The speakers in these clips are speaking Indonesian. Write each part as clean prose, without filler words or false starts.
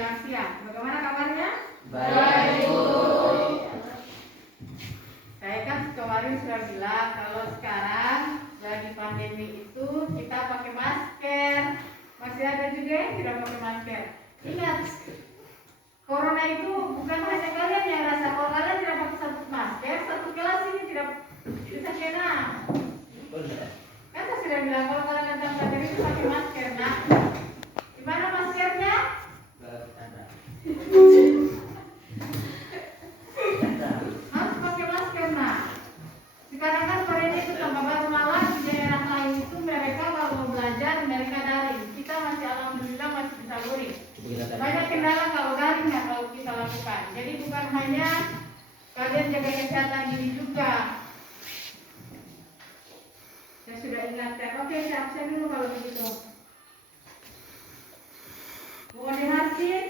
menjelang siang. Bagaimana kabarnya? Baik, Bu. Saya kan kemarin sudah bilang kalau sekarang lagi pandemi itu kita pakai masker. Masih ada juga yang tidak pakai masker. Ingat, corona itu bukan hanya kalian yang rasa. Kalau kalian tidak pakai satu masker, satu kelas ini tidak bisa kena. Kan saya sudah bilang kalau kalian datang pandemi itu pakai masker. Nah, di mana maskernya? Harus pakai masker. Nah, sekarang kan Korea itu tambah baru, malah di daerah lain itu mereka kalau mau belajar mereka daring. Kita masih alhamdulillah masih bisa luring. Banyak kendala kalau daring ya kalau kita lakukan. Jadi bukan hanya kalian jaga kesehatan diri juga. Saya sudah ingatkan. Oke, saya absen dulu kalau begitu. Bu Ode Harsin,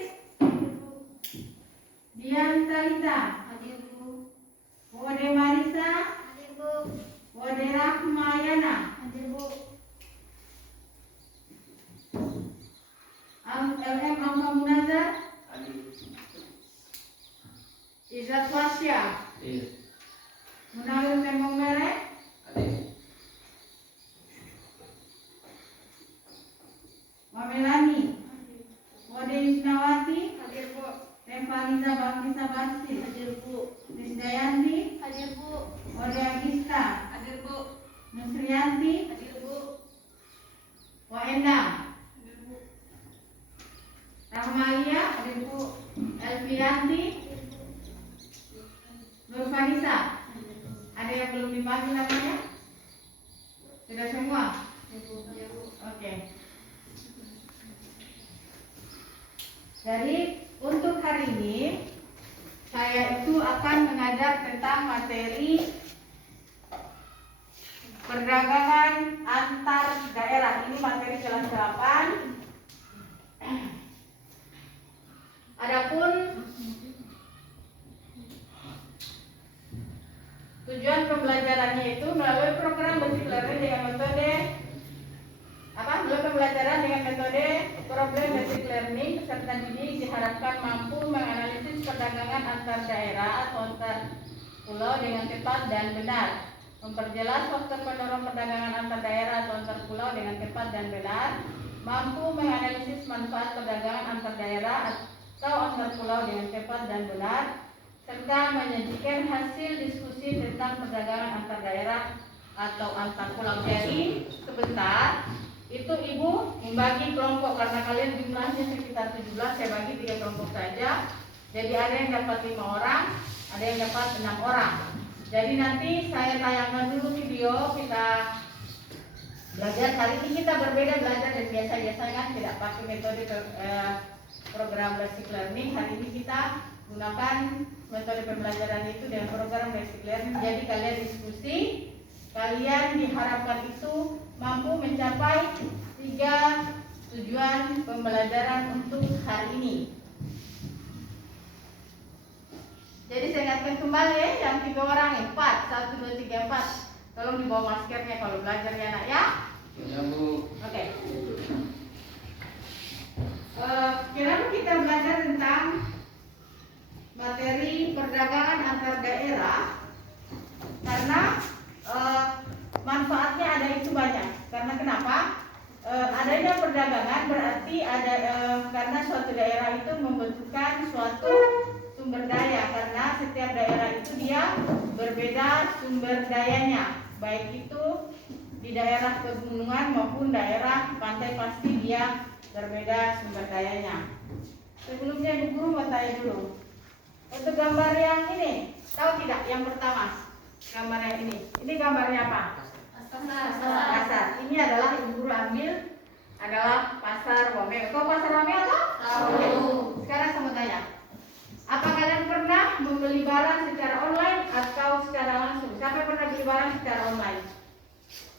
Dian Talita, hadir Bu. Bu Ode Marisa, hadir Bu. Bu Ode Rahmayana, hadir Bu. LM Amka Munazar, Hadir. Izzat Wasya, Iya. Munawir Temong Mereh, Hadir. Mamelani, Bu Ode Isnawati, hadir Bu. Revaliza Bangkisa Barsi, hadir Bu. Nisdayanti, hadir Bu. Ode Agista, hadir Bu. Nusriyanti, hadir Bu. Waendang, hadir Bu. Rahmalia, hadir Bu. Elvianti, Nur Farisa, ada yang belum dipanggil namanya? Sudah semua? Oke. Jadi untuk hari ini saya itu akan mengajar tentang materi perdagangan antar daerah. Ini materi kelas 8. Adapun tujuan pembelajarannya itu melalui program basic learning dengan metode melalui pembelajaran dengan metode problem basic learning, peserta didik diharapkan mampu menganalisis perdagangan antar daerah atau antar pulau dengan tepat dan benar, memperjelas faktor pendorong perdagangan antar daerah atau antar pulau dengan tepat dan benar, mampu menganalisis manfaat perdagangan antar daerah atau antar pulau dengan tepat dan benar, serta menyajikan hasil diskusi tentang perdagangan antar daerah atau antar pulau. Jadi sebentar itu Ibu membagi kelompok karena kalian jumlahnya sekitar 17, saya bagi 3 kelompok saja. Jadi ada yang dapat 5 orang, ada yang dapat 6 orang. Jadi nanti saya tayangkan dulu video kita belajar. Kali ini kita berbeda belajar dan biasa-biasanya kan tidak pakai metode program basic learning. Hari ini kita gunakan metode pembelajaran itu dengan program basic learning. Jadi kalian diskusi, kalian diharapkan itu mampu mencapai 3 tujuan pembelajaran untuk hari ini. Jadi saya ingatkan kembali ya, yang 3 orang 4, 1, 2, 3, 4. Tolong dibawa maskernya kalau belajarnya nak ya. Ya, Bu. Oke. Kenapa kita belajar tentang materi perdagangan antar daerah? Karena manfaatnya ada itu banyak. Karena kenapa? Adanya perdagangan berarti ada karena suatu daerah itu membutuhkan suatu sumber daya, karena setiap daerah itu dia berbeda sumber dayanya, baik itu di daerah pegunungan maupun daerah pantai pasti dia berbeda sumber dayanya. Sebelumnya Ibu Guru mau tanya dulu. Untuk gambar yang ini, tahu tidak yang pertama? Gambar yang ini gambarnya apa? Pasar. Ini adalah Ibu Guru ambil adalah pasar Wameo. Kau pasar Wameo atau? Tahu. Sekarang saya mau tanya, apa kalian pernah membeli barang secara online atau secara langsung? Siapa pernah beli barang secara online?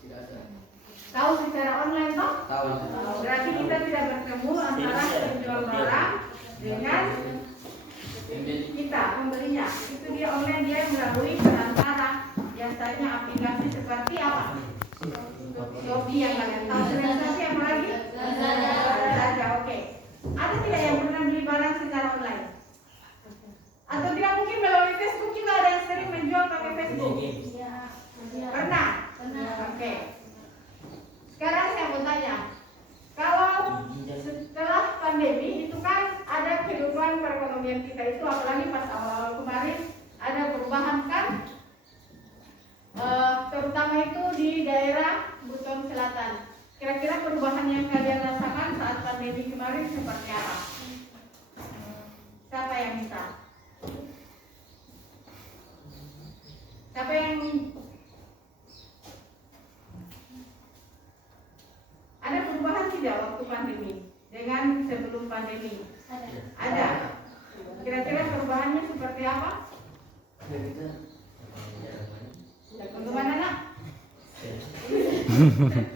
Tidak ada. Tahu secara online toh? Tahu. Berarti kita tidak bertemu antara penjual barang dengan kita pembelinya. Itu dia online, dia melalui perantara. Biasanya aplikasi seperti apa? Shopee yang kalian tahu. Transaksi apa lagi? Lazada. Oke. Ada tidak yang pernah beli barang Pernah? Oke. Sekarang saya mau tanya, kalau setelah pandemi itu kan ada kehidupan perekonomian kita itu, apalagi pas awal-awal kemarin ada perubahan kan, terutama itu di daerah Buton Selatan. Kira-kira perubahan yang kalian rasakan saat pandemi kemarin seperti apa? Siapa yang bisa? Siapa yang ada perubahan tidak waktu pandemi dengan sebelum pandemi? Ada. Kira-kira perubahannya seperti apa? Bagaimana nak?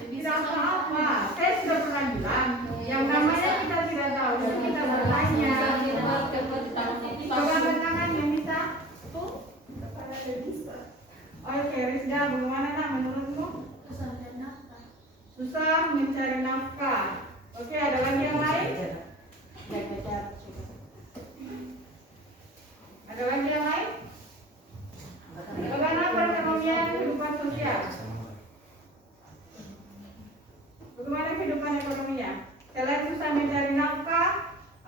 Tidak apa-apa. Saya sudah pernah bilang. Yang namanya kita tidak tahu, kita bertanya. Coba tangan yang bisa. Oke, Rizda, bagaimana nak menurutmu? Susah mencari nafkah. Oke, ada lagi yang lain? Ada lagi yang lain? Bagaimana perekonomian kehidupan sosial? Bagaimana kehidupan ekonominya? Selain susah mencari nafkah,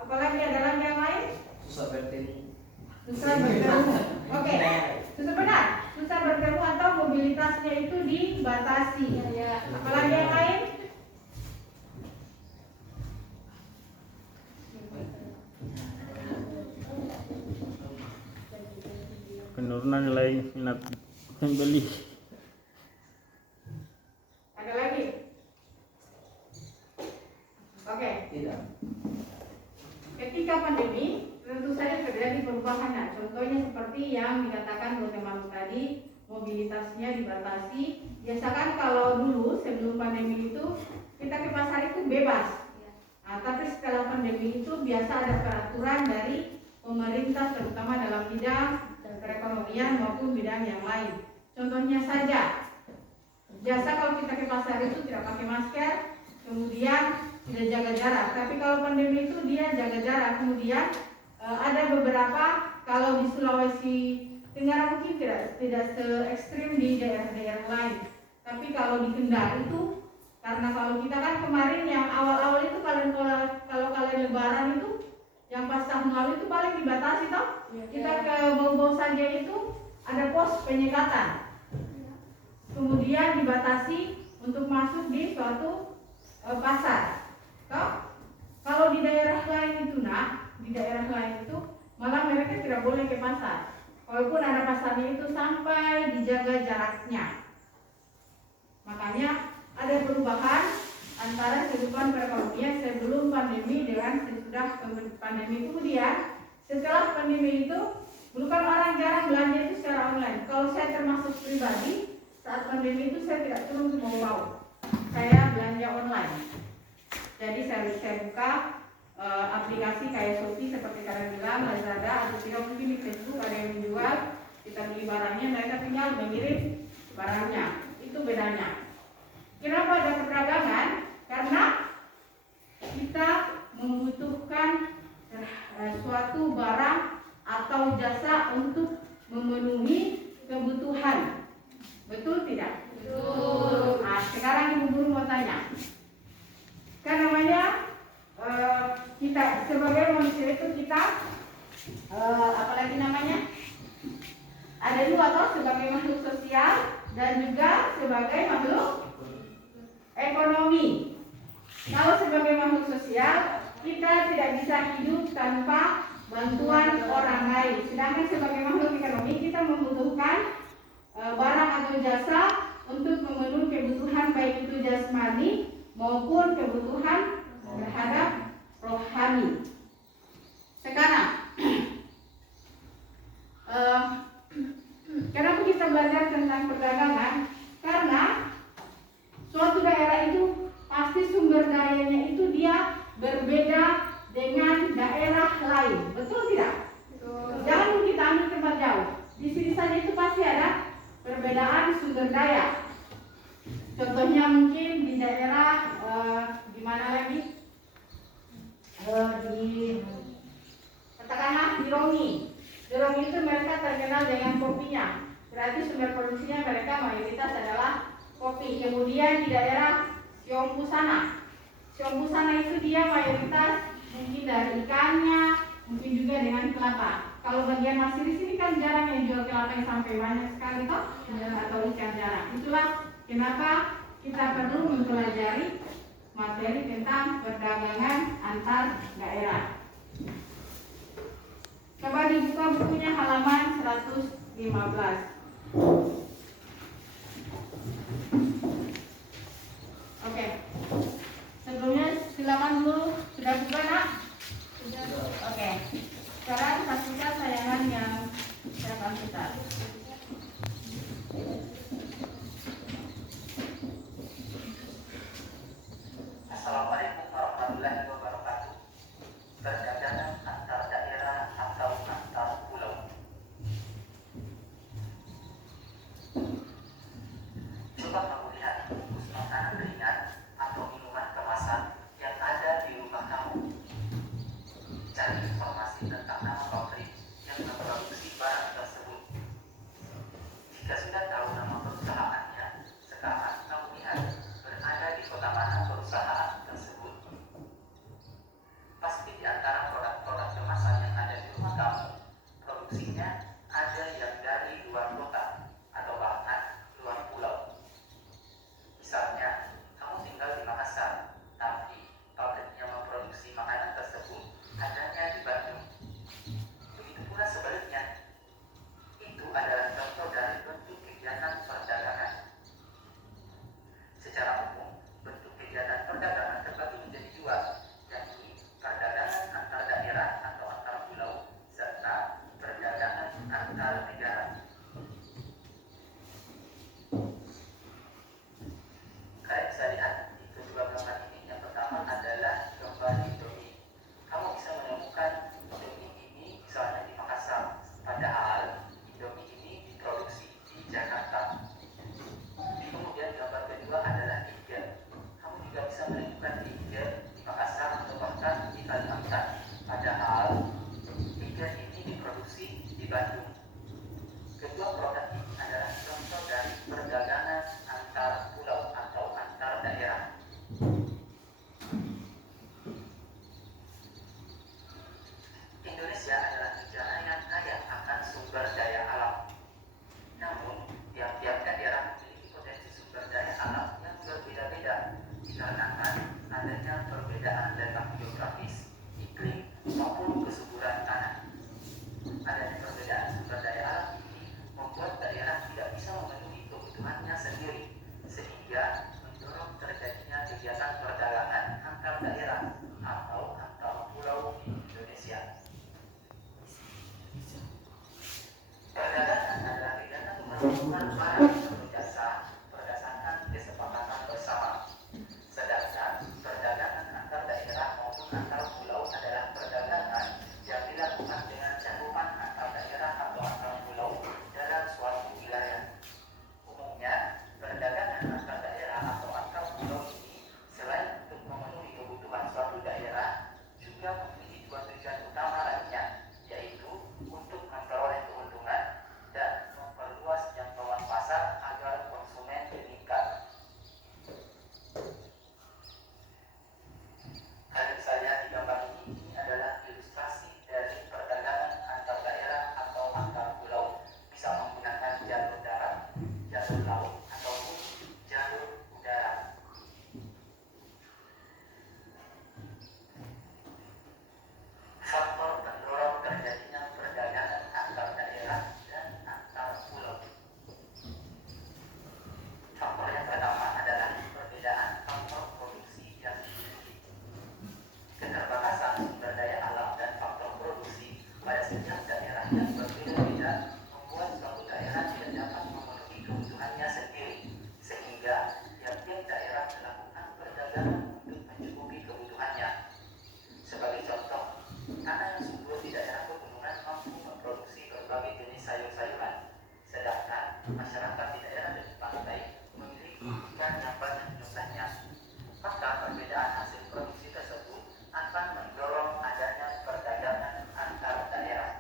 apalagi ada lagi yang lain? Susah bertemu. Susah bertemu. Oke, susah benar. Susah bertemu atau mobilitasnya itu dibatasi. Apalagi yang lain? Penurunan nilai minat pembeli. Ada lagi? Oke. Tidak. Ketika pandemi, tentu saja terjadi perubahan. Nah, contohnya seperti yang dikatakan oleh teman tadi, mobilitasnya dibatasi. Biasakan kalau dulu sebelum pandemi itu kita ke pasar itu bebas. Nah, tapi setelah pandemi itu biasa ada peraturan dari pemerintah, terutama dalam bidang perekonomian maupun bidang yang lain. Contohnya saja, biasa kalau kita ke pasar itu tidak pakai masker, kemudian tidak jaga jarak. Tapi kalau pandemi itu dia jaga jarak. Kemudian ada beberapa, kalau di Sulawesi Tenggara mungkin tidak se ekstrim di daerah-daerah lain. Tapi kalau di Kendal itu, karena kalau kita kan kemarin yang awal-awal itu kalau kalian lebaran itu, yang pas tahun lalu itu paling dibatasi toh. Kita ke Bau-Bau saja itu ada pos penyekatan. Kemudian dibatasi untuk masuk di suatu pasar. Toh? Kalau di daerah lain itu di daerah lain itu malah mereka tidak boleh ke pasar. Walaupun ada pasarnya itu sampai dijaga jaraknya. Makanya ada perubahan antara kehidupan perekonomian sebelum pandemi dengan sesudah pandemi. Kemudian setelah pandemi itu, dulu kan orang jarang belanja itu secara online. Kalau saya termasuk pribadi, saat pandemi itu saya tidak turun ke bawah. Saya belanja online. Jadi saya buka aplikasi kayak Shopee seperti kalian bilang, Lazada, atau tidak mungkin di Facebook ada yang menjual, kita beli barangnya, mereka tinggal mengirim barangnya. Itu bedanya. Kenapa ada perdagangan? Karena kita membutuhkan suatu barang atau jasa untuk memenuhi kebutuhan. Betul tidak? Betul. Nah, sekarang Ibu Guru mau tanya. Kan namanya kita sebagai manusia itu kita apalagi namanya? Ada dua toh, sebagai makhluk sosial dan juga sebagai makhluk ekonomi. Kalau sebagai makhluk sosial, kita tidak bisa hidup tanpa bantuan orang lain. Sedangkan sebagai makhluk ekonomi, kita membutuhkan barang atau jasa untuk memenuhi kebutuhan baik itu jasmani maupun kebutuhan terhadap rohani. Sekarang, kenapa kita belajar tentang perdagangan? Karena suatu daerah itu pasti sumber dayanya itu dia berbeda dengan daerah lain. Betul tidak? Betul. Jangan kita ambil tempat jauh. Di sini saja itu pasti ada perbedaan sumber daya. Contohnya mungkin di daerah di mana lagi? Katakanlah di Romi. Di Romi itu mereka terkenal dengan kopinya. berarti sumber produksinya mereka mayoritas adalah kopi. Kemudian di daerah Siompusana, Siompusana itu dia mayoritas mungkin dari ikannya, mungkin juga dengan kelapa. Kalau bagian Masir di sini kan jarang yang jual kelapa yang sampai banyak sekali toh, atau ikan jarang. Itulah kenapa kita perlu mempelajari materi tentang perdagangan antar daerah. Coba dibuka bukunya halaman 115. Oke. Sebelumnya silakan dulu, sudah buka nak? Sudah. Oke. Sekarang saksikan tayangan yang saya akan putar. Assalamualaikum warahmatullahi wabarakatuh. Perdagangan antar daerah atau antar pulau. Coba kamu lihat bungkus makanan ringan atau minuman kemasan yang ada di rumah kamu. Cari informasi tentang nama pabrik yang memproduksi barang tersebut. Jika sudah tahu nama perusahaannya, sekarang kamu lihat berada di kota mana perusahaan tersebut. Pasti di antara produk-produk kemasan yang ada di rumah kamu, produksinya ada yang dari luar kota atau bahkan luar pulau. Misalnya, kamu tinggal di Makassar, tapi pabrik yang memproduksi makanan tersebut adanya di Bandung. Begitu pula sebaliknya. Itu adalah contoh dari bentuk kegiatan perdagangan. Secara umum, bentuk kegiatan perdagangan terbagi menjadi dua, yakni perdagangan antar daerah atau antar pulau, serta perdagangan antar negara. Kalian bisa lihat di kedua gambar ini. Yang pertama adalah gambar Indomie. Kamu bisa menemukan Indomie ini misalnya di Makassar, padahal Indomie ini diproduksi di Jakarta. Kemudian gambar kedua adalah Tiger. Kamu juga bisa menemukan Tiger di Makassar atau bahkan di Kalimantan, padahal Tiger ini diproduksi di Bandung. Kedua produk ini adalah contoh dari perdagangan antar pulau atau antar daerah. Indonesia adalah negara yang kaya akan sumber daya alam. Namun, tiap-tiap daerah memiliki potensi sumber daya alam yang berbeda-beda dikarenakan adanya perbedaan letak geografis, iklim, maupun kesuburan tanah. Adanya perbedaan sumber daya alam ini membuat daerah tidak bisa memenuhi kebutuhannya sendiri, sehingga mendorong terjadinya kegiatan perdagangan antar daerah atau antar pulau di Indonesia. Perdagangan adalah kegiatan memerlukan barang atau jasa berdasarkan kesepakatan bersama. Sedangkan perdagangan antar daerah maupun antar pulau adalah perdagangan yang dilakukan dengan cakupan antar daerah atau antar pulau dalam suatu wilayah. Umumnya, perdagangan antar daerah atau antar pulau ini selain untuk memenuhi kebutuhan suatu daerah, juga memiliki dua tujuan utama lainnya, yaitu untuk memperoleh keuntungan dan memperluas jangkauan pasar agar konsumen meningkat. Kalian bisa lihat di gambar ini adalah ilustrasi dari perdagangan antar daerah atau antar pulau, bisa menggunakan jalur darat, jalur laut, ataupun jalur udara. Faktor pendorong terjadinya perdagangan antar daerah dan antar pulau. Faktor yang pertama adalah perbedaan faktor produksi yang dimiliki. Keterbatasan sumber daya alam dan faktor produksi pada setiap daerah yang berbeda-beda membuat suatu daerah tidak dapat memenuhi kebutuhannya sendiri, sehingga tiap-tiap daerah melakukan perdagangan untuk mencukupi kebutuhannya. Sebagai contoh, tanah yang subur di daerah pegunungan mampu memproduksi berbagai jenis sayur-sayuran, sedangkan masyarakat di daerah tepi pantai memiliki ikan yang banyak jumlahnya. Maka perbedaan hasil produksi tersebut akan mendorong adanya perdagangan antar daerah.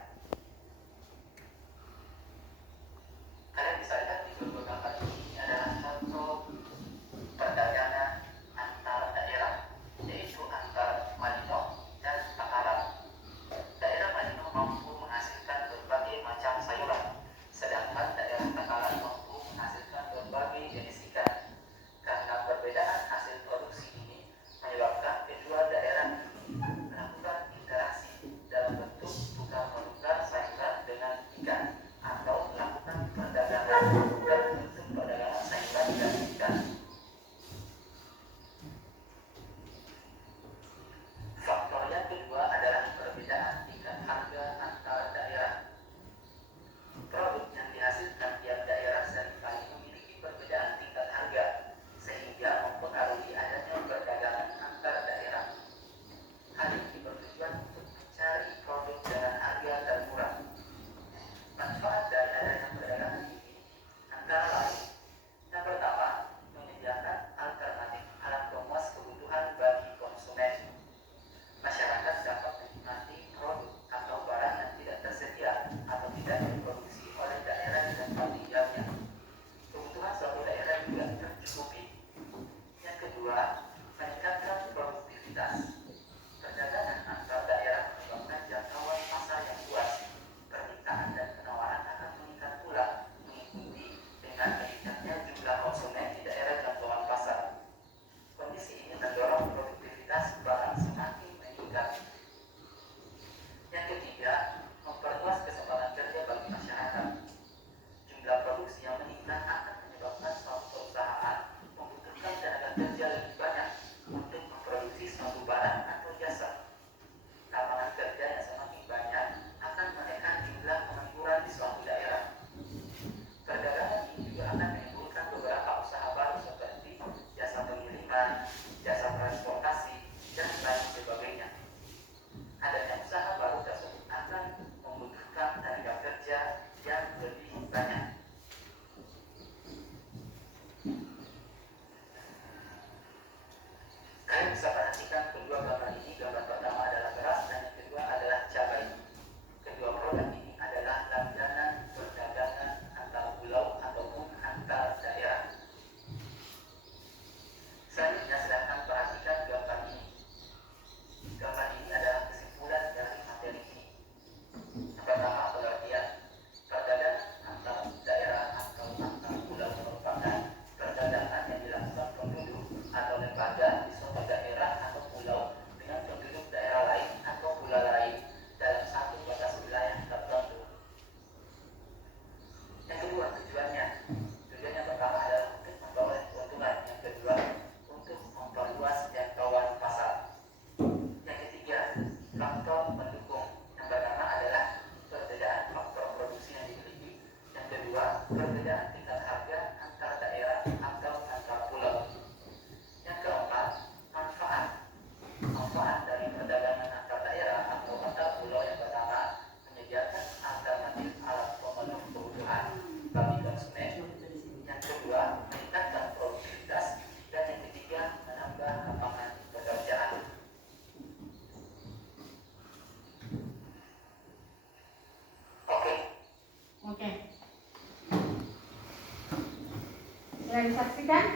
Sudah disaksikan?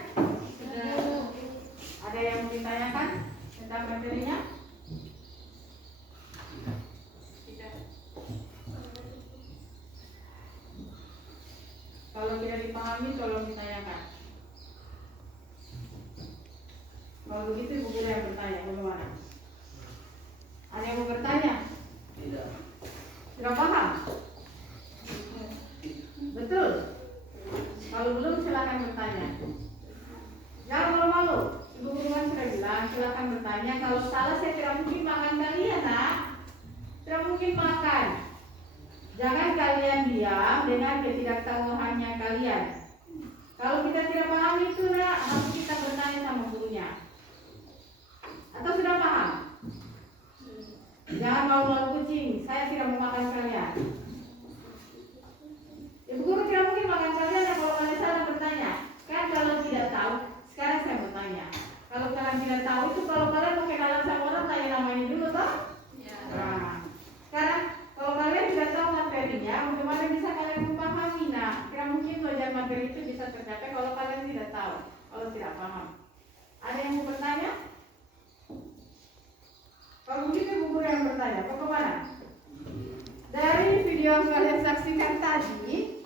Ada yang mau ditanyakan tentang materinya? Kalau tidak dipahami, tolong ditanyakan. Kalau begitu, Ibu Guru yang bertanya, bagaimana? Ada yang mau bertanya? Tidak. Sudah paham? Betul? Kalau belum, silakan bertanya. Jangan malu-malu. Ibu Guru kan sudah bilang, silakan bertanya. Kalau salah, saya tidak mungkin makan kalian, nak. Tidak mungkin makan. Jangan kalian diam dengan ketidaktahuannya kalian. Kalau kita tidak paham itu, nak, harus kita bertanya sama gurunya. Atau sudah paham? Jangan malu-malu kucing. Saya tidak mau makan kalian. Ibu Guru tidak mungkin makan kalian ya kalau kalian salah bertanya. Kan kalau tidak tahu, sekarang saya bertanya. Kalau kalian tidak tahu itu kalau kalian mau kenalan sama orang, tanya namanya dulu toh? Nah, sekarang kalau kalian tidak tahu materinya, bagaimana bisa kalian memahami? Nah, tidak mungkin belajar materi itu bisa tercapai kalau kalian tidak tahu, kalau tidak paham. Ada yang mau bertanya? Kalau begitu Ibu Guru yang bertanya, bagaimana? Dari video yang kalian saksikan tadi,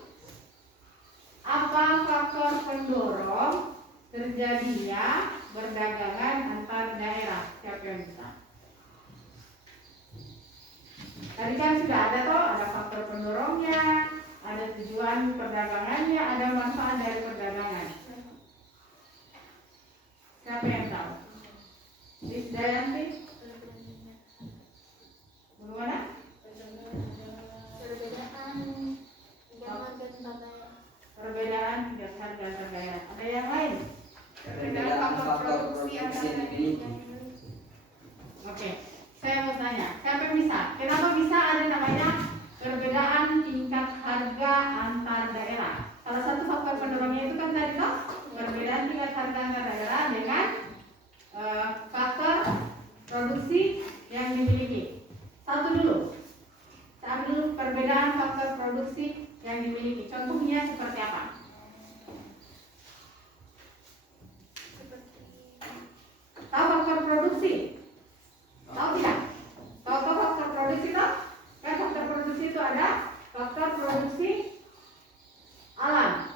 apa faktor pendorong terjadinya perdagangan antar daerah? Siapa yang bisa? Tadi kan sudah ada toh, ada faktor pendorongnya, ada tujuan perdagangannya, ada manfaat dari perdagangan. Siapa yang tahu? Dayanti? Bagaimana? Perbedaan harga antar daerah. Ada yang lain? Perbedaan faktor produksi yang dimiliki. Oke, saya mau tanya, siapa yang bisa? Kenapa bisa ada namanya perbedaan tingkat harga antar daerah? Salah satu faktor pendorongnya itu kan tadi toh, perbedaan tingkat harga antar daerah dengan faktor produksi yang dimiliki. Satu dulu, perbedaan faktor produksi yang dimiliki. Contohnya seperti apa? Tahu faktor produksi? Tahu tidak? Tahu faktor produksi toh? Kan faktor produksi itu ada faktor produksi alam,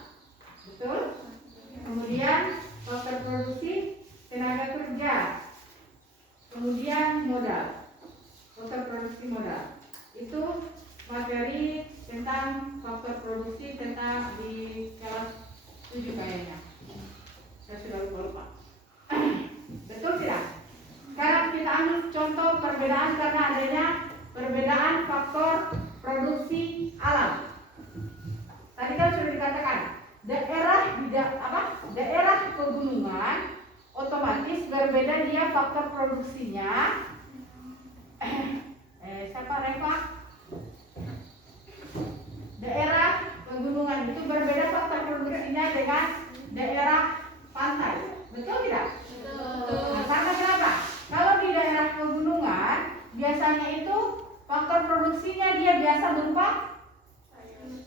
betul? Kemudian faktor produksi tenaga kerja, kemudian modal. Faktor produksi modal itu materi tentang faktor produksi tentang di kelas 7 kayaknya. Saya sudah lupa. Betul tidak? Sekarang kita ambil contoh perbedaan karena adanya perbedaan faktor produksi alam. Tadi kan sudah dikatakan daerah pegunungan otomatis berbeda dia faktor produksinya. Siapa Reva? Daerah pegunungan itu berbeda faktor produksinya dengan daerah pantai. Betul tidak? Nah, karena kenapa? Kalau di daerah pegunungan biasanya itu faktor produksinya dia biasa berupa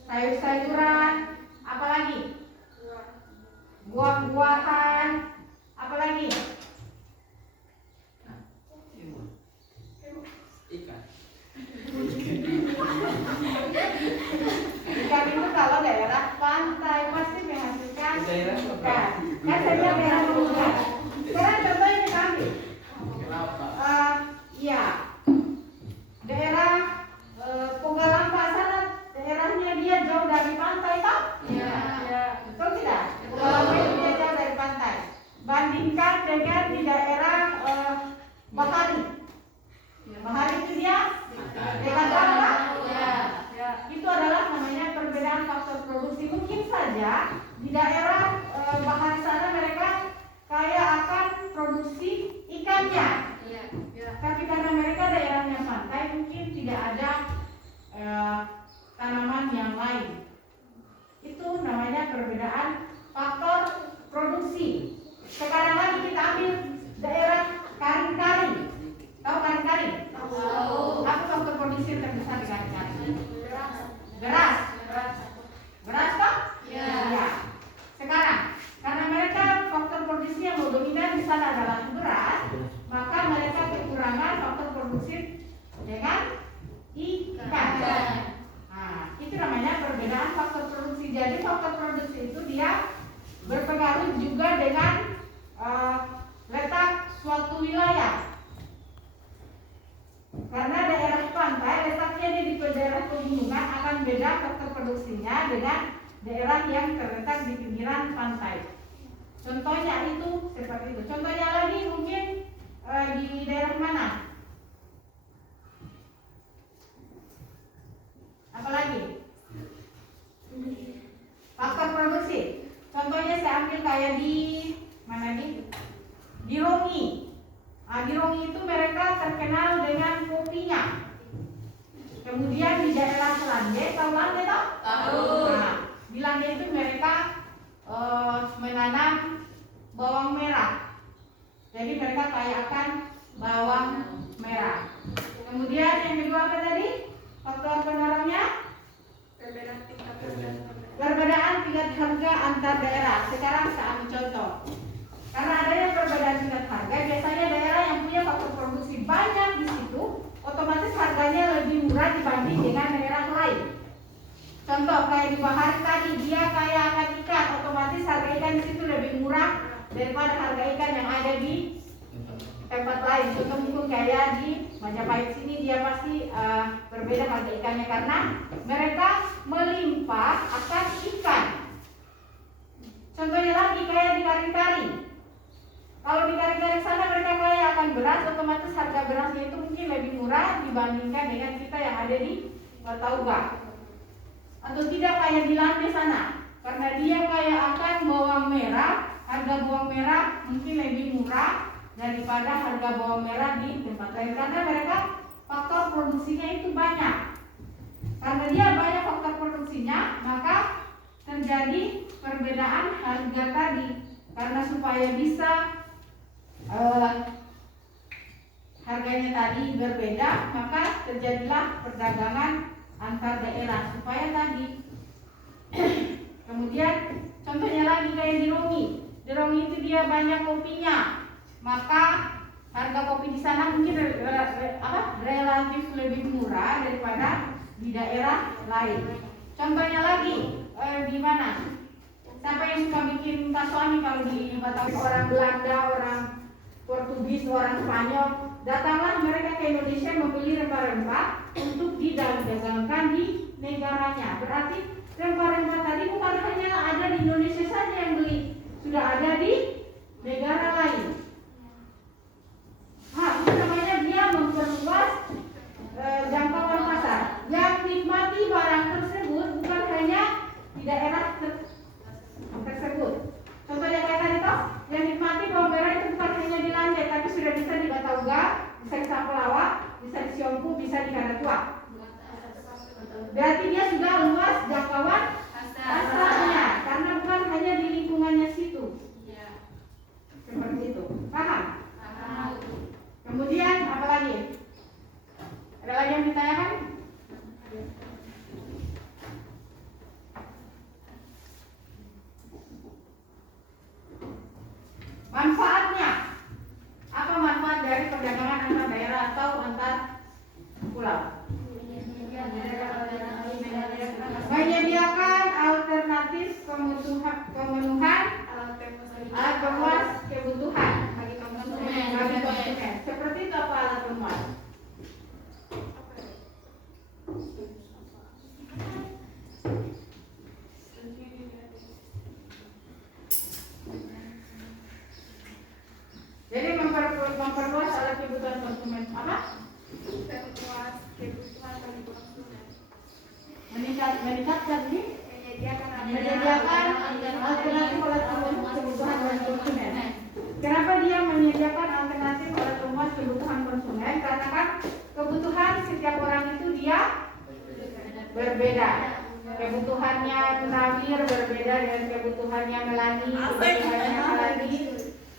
sayur-sayuran, apalagi buah-buahan, apalagi ikan itu kalau daerah pantai pasti menghasilkan Daerah ikan. Kan saya daerah pegunungan. Sekarang contohnya kita ambil. Iya, daerah Pugalampa sana daerahnya dia jauh dari pantai toh? Iya. Betul tidak? Pugalampa itu dia jauh dari pantai. Bandingkan dengan di daerah Bahari. Bahari itu dia dekat apa? Ya, itu adalah namanya perbedaan faktor produksi. Mungkin saja di daerah Bahari sana mereka kaya akan produksi ikannya. produksinya dengan daerah yang terletak di pinggiran pantai. Contohnya itu seperti itu. Contohnya lagi mungkin di daerah mana? Apalagi? Faktor produksi. Contohnya saya ambil kayak di mana nih? Di Rongi. Di Rongi itu mereka terkenal dengan kopinya. Kemudian di daerah Lande, tahu Lande toh? Tahu. Nah, di Lande itu mereka menanam bawang merah. Jadi mereka kaya akan bawang merah. Kemudian yang kedua apa tadi? Faktor pendorongnya? Perbedaan tingkat harga antar daerah. Sekarang saya ambil contoh. Karena adanya perbedaan tingkat harga, biasanya daerah yang punya faktor produksi banyak di situ, otomatis harganya lebih murah dibanding dengan daerah lain. Contoh kayak di Bahari tadi, dia kaya akan ikan, otomatis harga ikan di situ lebih murah daripada harga ikan yang ada di tempat lain. Contoh mungkin kayak di Majapahit sini dia pasti berbeda harga ikannya karena mereka melimpah akan ikan. Contohnya lagi kayak di Karing-Karing. Kalau di Karing-Karing sana mereka kaya akan beras, otomatis harga berasnya itu mungkin lebih murah dibandingkan dengan kita yang ada di Watauga. Atau tidak kayak di Lande sana, karena dia kaya akan bawang merah, harga bawang merah mungkin lebih murah daripada harga bawang merah di tempat lain karena mereka faktor produksinya itu banyak. Karena dia banyak faktor produksinya, maka terjadi perbedaan harga tadi. Karena supaya bisa harganya tadi berbeda, maka terjadilah perdagangan antar daerah supaya tadi. Kemudian contohnya lagi kayak di Rongi. Di Rongi itu dia banyak kopinya, maka harga kopi di sana mungkin relatif lebih murah daripada di daerah lain. Contohnya lagi di mana? Siapa yang suka bikin tasoami kalau di Batawi? Orang Belanda, orang Portugis, orang Spanyol, datanglah mereka ke Indonesia membeli rempah-rempah untuk didagangkan di negaranya. Berarti rempah-rempah tadi bukan hanya ada di Indonesia saja yang beli, sudah ada di negara lain. Itu namanya dia memperluas jangkauan pasar. Yang nikmati barang tersebut bukan hanya di daerah tersebut. Contohnya kayak tadi toh, yang nikmati bawang merah itu bukan hanya di Lande, tapi sudah bisa di Batauga, bisa di Sampelawa, bisa di Siompu, bisa di Kanatua. Berarti dia sudah luas jangkauan pasarnya, karena bukan hanya di lingkungannya situ. Seperti itu. Paham? Kemudian apa lagi? Ada lagi yang ditanyakan? Manfaatnya. Apa manfaat dari perdagangan antar daerah atau antar pulau? Menyediakan alternatif pemenuhan alat pemuas kebutuhan bagi konsumen. Seperti itu apa alat pemuas? Jadi memperluas alat kebutuhan konsumen apa? Memperluas kebutuhan bagi konsumen. Meningkatkan ini? Menyediakan alternatif alat pemuas kebutuhan bagi konsumen. Kenapa dia menyediakan alternatif alat pemuas kebutuhan konsumen? Karena kan kebutuhan setiap orang itu dia berbeda. Kebutuhannya Munawir berbeda dengan kebutuhannya Melani, kebutuhannya Melani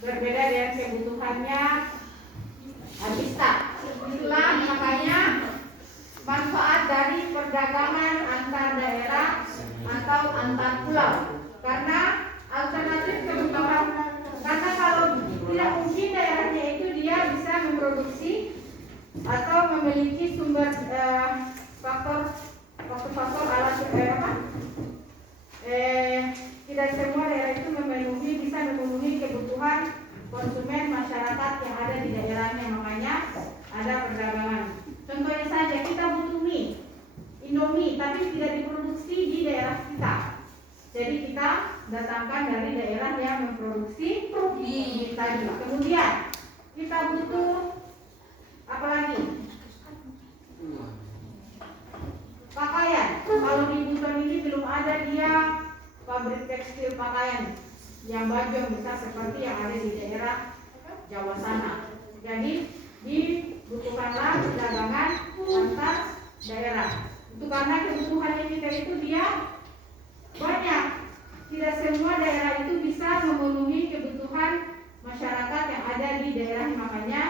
berbeda dengan kebutuhannya Abista. Itulah makanya manfaat dari perdagangan antar daerah atau antar pulau. Karena alternatif kebutuhan, karena kalau tidak mungkin daerahnya itu dia bisa memproduksi atau memiliki sumber faktor alat tidak semua daerah itu bisa memenuhi kebutuhan konsumen masyarakat yang ada di daerahnya, makanya ada perdagangan. Contohnya saja kita butuh mie, Indomie, tapi tidak diproduksi di daerah datangkan dari daerah yang memproduksi bibit tadi. Kemudian kita butuh apa lagi? Pakaian. Kalau di Buton ini belum ada dia pabrik tekstil pakaian yang baju yang besar seperti yang ada di daerah Jawa sana. Jadi dibutuhkanlah perdagangan antar daerah. Itu karena kebutuhannya kita itu dia banyak. Tidak semua daerah itu bisa memenuhi kebutuhan masyarakat yang ada di daerahnya, makanya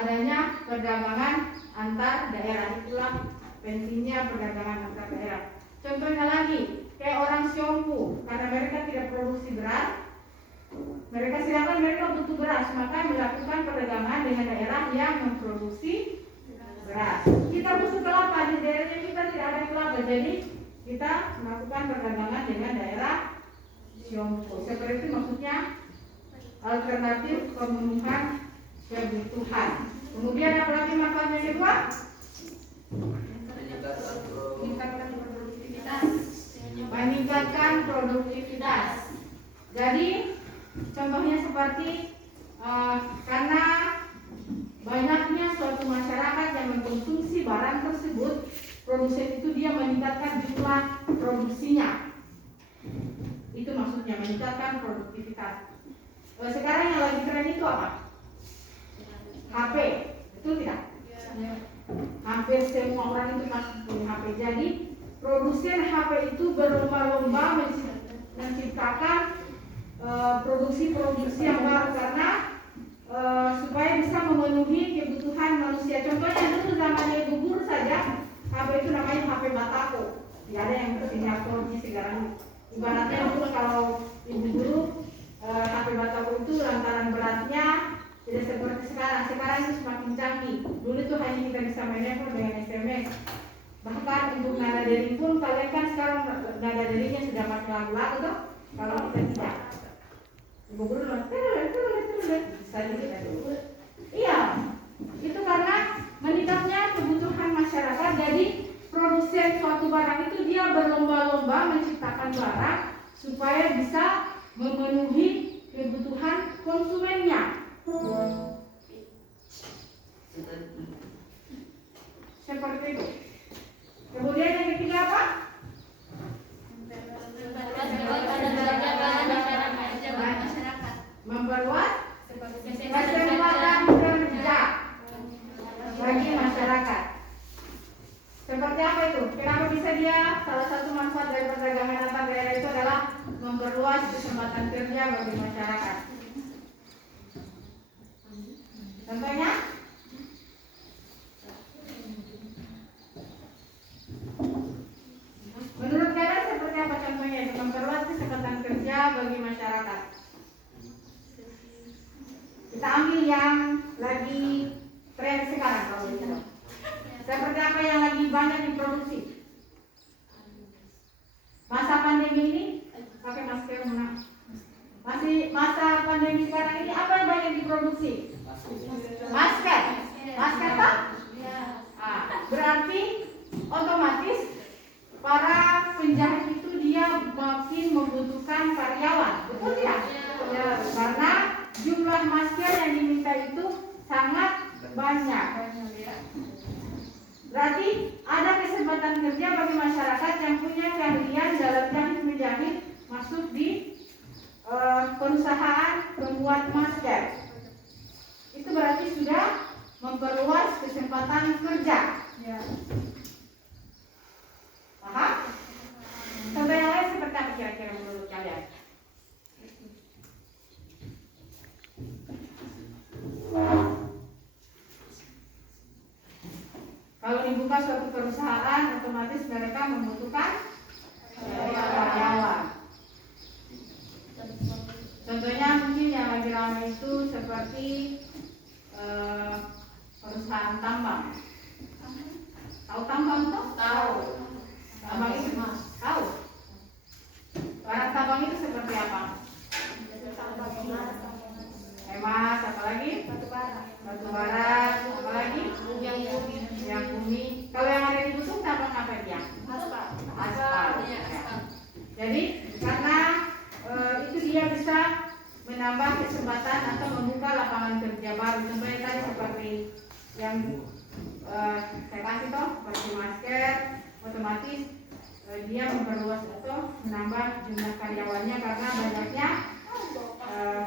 adanya perdagangan antar daerah. Itulah pentingnya perdagangan antar daerah. Contohnya lagi, kayak orang Siompu, karena mereka tidak produksi beras, sedangkan mereka butuh beras, maka melakukan perdagangan dengan daerah yang memproduksi beras. Kita butuh kelapa, di daerahnya kita tidak ada kelapa, jadi kita melakukan perdagangan dengan daerah Siompu. Seperti itu maksudnya alternatif pemenuhan kebutuhan. Kemudian apa lagi manfaatnya kedua? Meningkatkan produktivitas. Jadi contohnya seperti karena banyaknya suatu masyarakat yang mengkonsumsi barang tersebut, produsen itu dia meningkatkan jumlah produksinya. Itu maksudnya meningkatkan produktivitas. Sekarang yang lagi keren itu apa? HP, betul tidak? Hampir semua orang itu masih punya HP. Jadi produsen HP itu berlomba-lomba menciptakan produksi-produksi yang baru karena supaya bisa memenuhi kebutuhan manusia. Contohnya dulu zaman Ibu Guru saja, HP itu namanya HP Batako. Tidak ada yang punya 4G sekarang. Ibaratnya dulu kalau Ibu Guru HP Batako itu lantaran beratnya tidak seperti sekarang. Sekarang itu semakin canggih. Dulu itu hanya kita bisa menelpon dengan SMS. Bahkan untuk nada dering pun kalian kan sekarang nada deringnya sudah pakai lagu-lagu tuh. Kalau kita tidak, Ibu Guru bisa kita dulu. Iya, itu karena meningkatnya kebutuhan masyarakat. Jadi produsen suatu barang itu dia berlomba-lomba menciptakan barang supaya bisa memenuhi kebutuhan konsumennya. Seperti itu. Kemudian yang ketiga apa? Memperluas kesempatan kerja bagi masyarakat. Seperti apa itu? Kenapa bisa dia? Salah satu manfaat dari perdagangan antar daerah itu adalah memperluas kesempatan kerja bagi masyarakat. Contohnya? Menurut kalian seperti apa contohnya itu? Memperluas kesempatan kerja bagi masyarakat. Kita ambil yang lagi tren sekarang kalau itu. Seperti apa yang lagi banyak diproduksi? Masa pandemi ini pakai masker mana? Masih masa pandemi sekarang ini apa yang banyak diproduksi? Masker. Masker Pak? Berarti otomatis para penjahit itu dia makin membutuhkan karyawan, betul tidak? Ya, karena jumlah masker yang diminta itu sangat banyak. Berarti ada kesempatan kerja bagi masyarakat yang punya keahlian dalam jahit menjahit masuk di perusahaan pembuat masker. Itu berarti sudah memperluas kesempatan kerja. Ya. Paham? Contoh yang lain seperti apa kira-kira menurut kalian? Kalau dibuka suatu perusahaan, otomatis mereka membutuhkan karyawan. Contohnya mungkin yang lagi ramai itu seperti perusahaan tambang. Tahu tambang tuh? Tahu. Tambang itu tahu. Barang tambang itu seperti apa? Emas, apa lagi? Batu bara, apa lagi? Yang bumi. Kalau yang ada di Busung tambang apa dia? Aspal. Ya. Jadi yang saya kasih toh seperti masker, otomatis dia memperluas atau menambah jumlah karyawannya karena banyaknya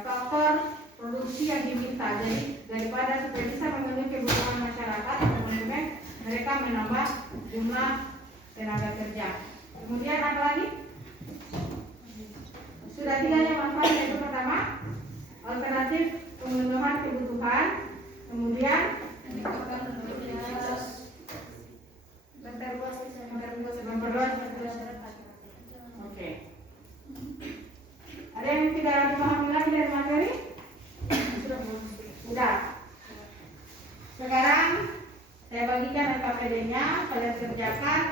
faktor produksi yang diminta. Jadi daripada supaya bisa memenuhi kebutuhan masyarakat atau konsumen, mereka menambah jumlah tenaga kerja. Kemudian apa lagi? Sudah tiganya manfaat, yaitu pertama alternatif pemenuhan kebutuhan, kemudian memperluas. Oke. Ada yang tidak dipahami lagi dari materi? Sudah. Sekarang saya bagikan LKPD-nya, kalian kerjakan.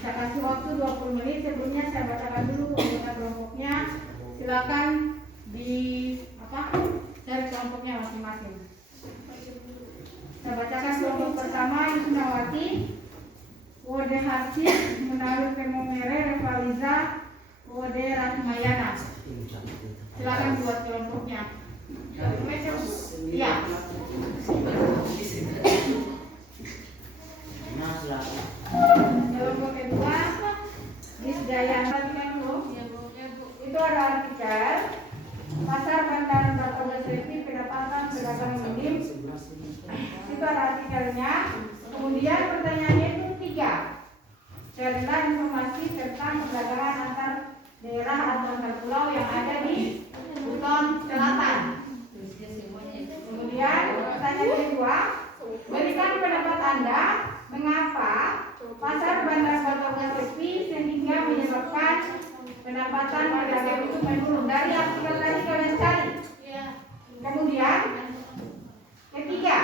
Saya kasih waktu 20 menit. Sebelumnya saya bacakan dulu anggota kelompoknya. Silakan di share kelompoknya masing-masing. Saya bacakan kelompok pertama, Yusnawati, Wode Harsif, Menawi Pemomere, Revaliza, Wode Ratmayana. Silakan buat kelompoknya. Iya. Kelompok kedua, Disdayana itu ada artikel pasar bandaran Batoga Sreti pendapatan pedagang minim. Itu ada artikelnya. Kemudian pertanyaannya itu 3. Carilah informasi tentang perdagangan antar daerah atau antar pulau yang ada di Buton Selatan. Kemudian pertanyaan kedua, berikan pendapat Anda mengapa pasar bandar Batoga sepi sehingga menyebabkan pendapatan pedagang itu menurun. Dari artikel tadi kalian cari. Kemudian ketiga,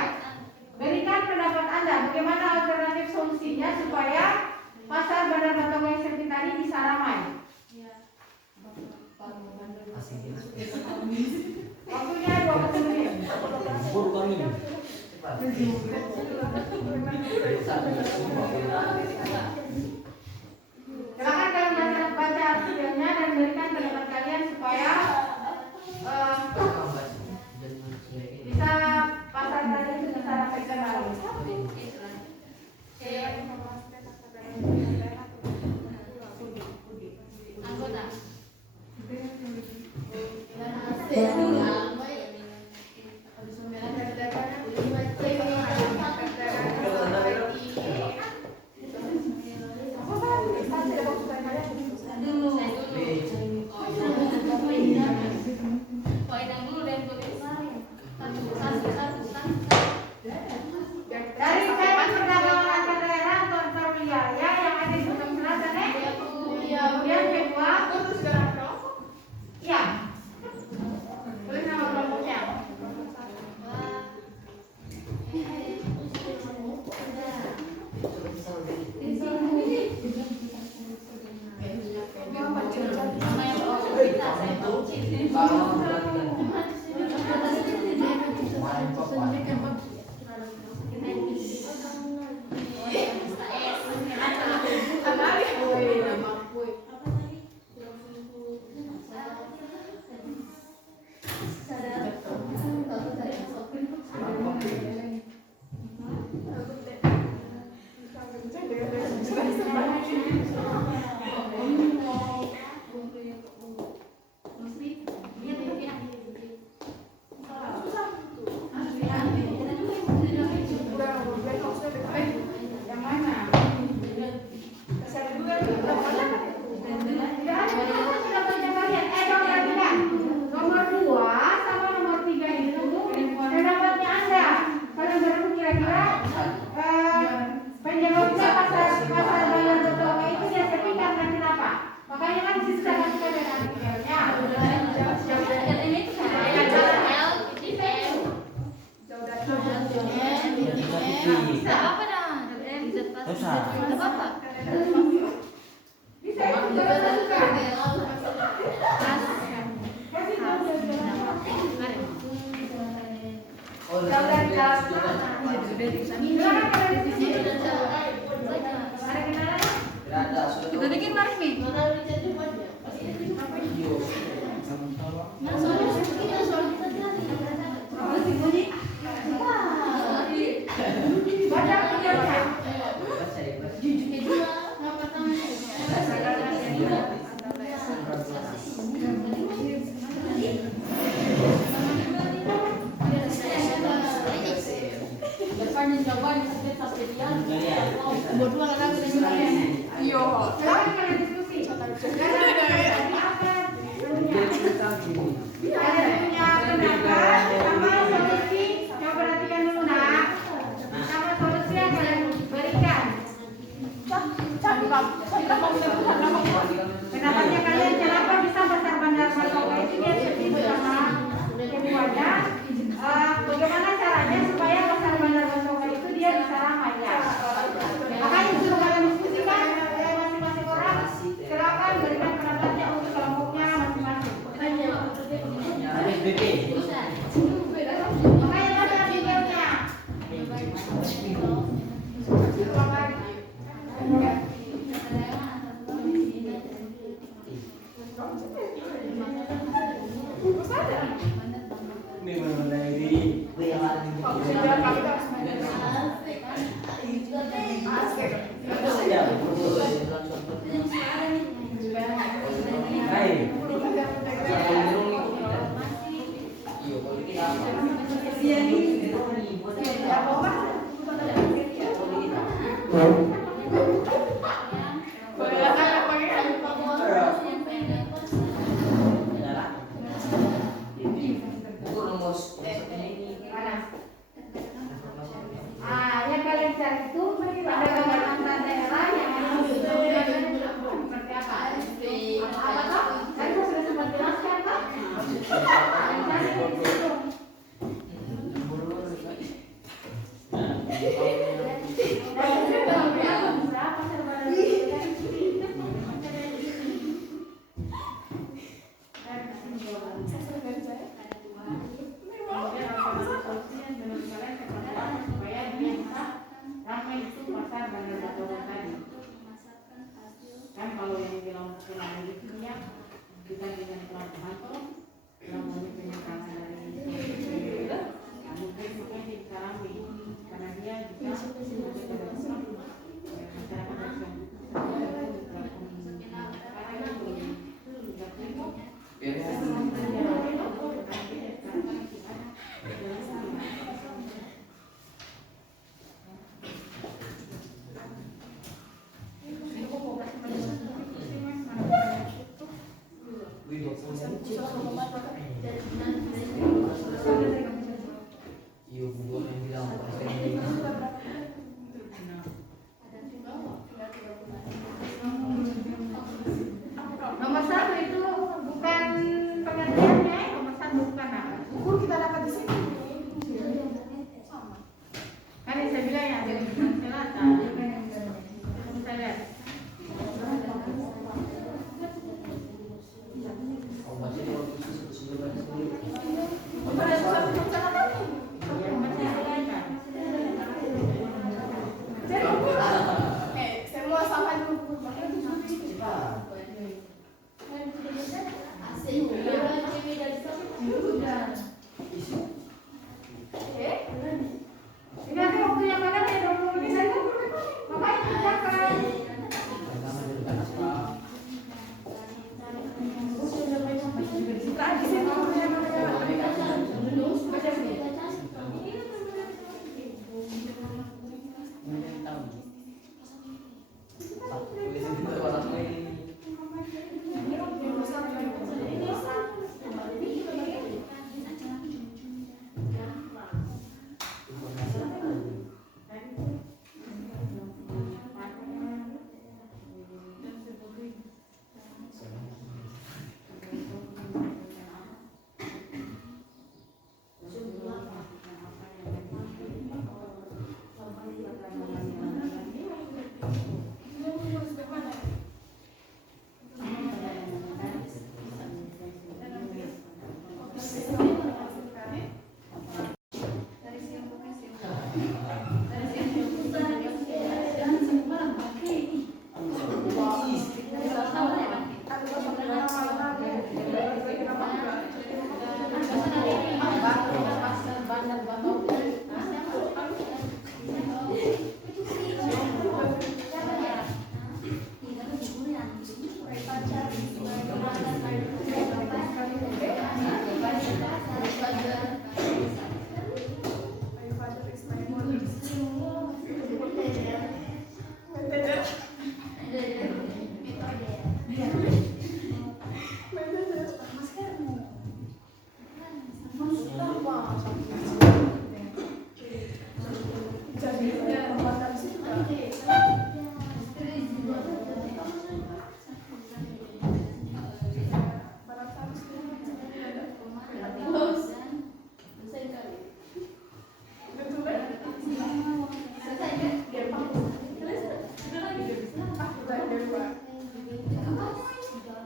berikan pendapat Anda bagaimana alternatif solusinya supaya pasar bandar Batoga sepi tadi bisa ramai. Waktunya 20 menit. Silakan kalian baca artikelnya dan berikan pendapat kalian supaya bisa pasar tadi itu bisa ramai kembali. Anggota. Dari cabang perdagangan antar daerah atau antar wilayah yang ada di Buton Selatan, kemudian kedua, ya, tulis nama kelompoknya. Kita bikin mari nih. coba disiplin sampai dia berdua orang udah nyobain ya. Iya. Silakan kalian diskusi. Ada punya pendapat sama solusi. Coba perhatikan dulu nak. Sama solusi yang kalian berikan. Pendapatnya kalian kenapa bisa pasar Bandar Martoka itu dia seperti sama keduanya? Bagaimana caranya supaya pasar Bandar Martoka itu dia bisa ramai ya? Makanya suruh kalian diskusikan masing-masing orang. Silakan berikan pendapatnya untuk kelompoknya masing-masing. Makanya ada videonya. Yang kalian cari itu ada gambar antar daerah yang seperti apa? Apa toh? Tadi saya sudah sempat jelaskan toh? Yang cari itu. Berapa serba ramai itu pasar Bandar Martoka tadi. Kan kalau yang bilang pulang itu ya kita dengan pelabuhan tuh namanya penyerangan dari mungkin bisa ramai karena dia bisa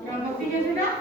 Kelompok 3 sudah?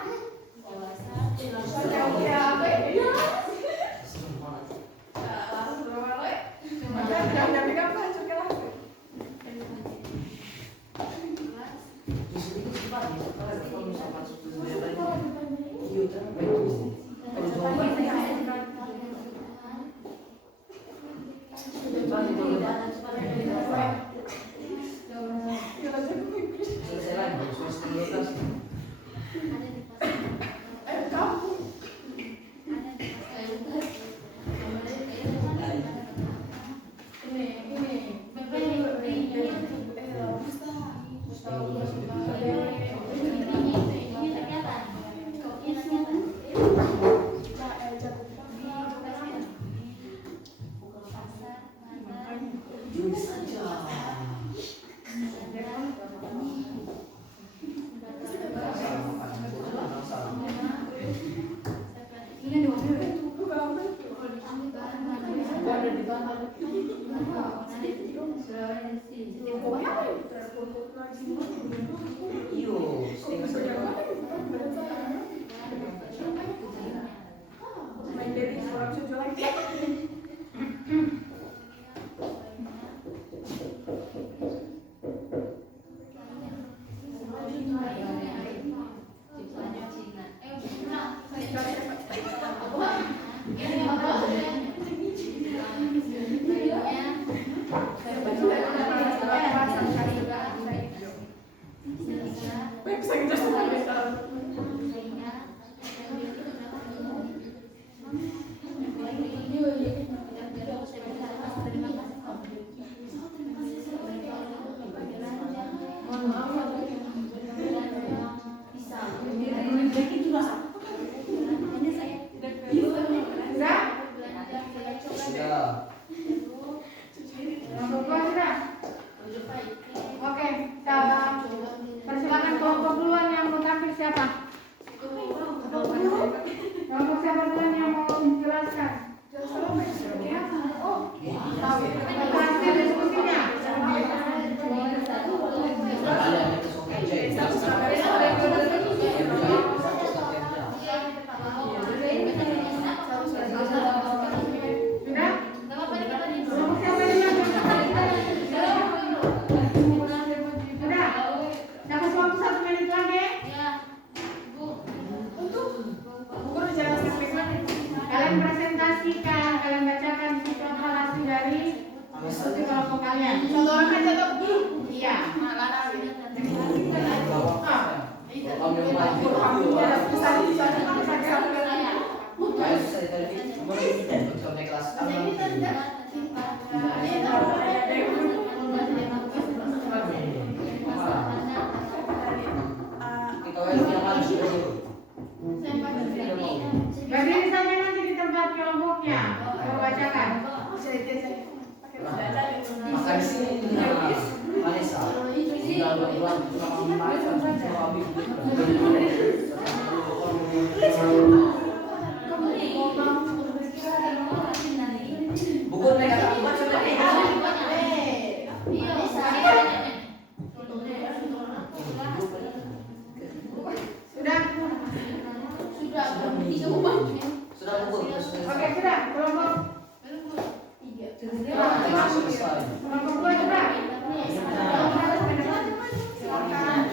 Berdiri saja nanti di tempat kelompoknya. Membacakan. Makan di sini Vanessa. Tinggal berdua cuma makan buku mereka sudah buku. Oke, sudah. Kelompok kelompok 2 sudah. Silakan.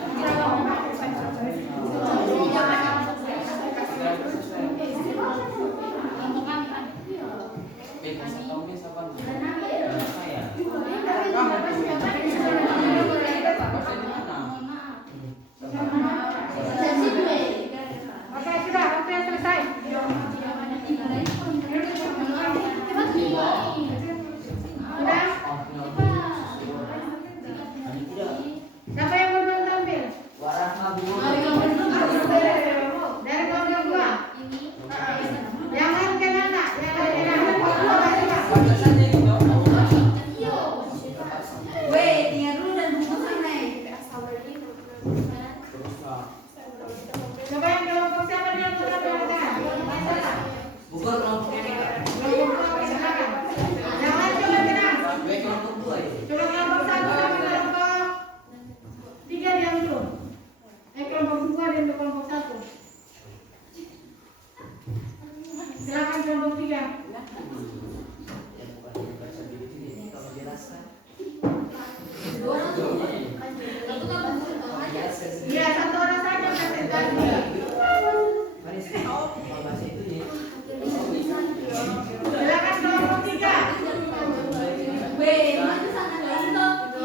Silakan kelompok 3.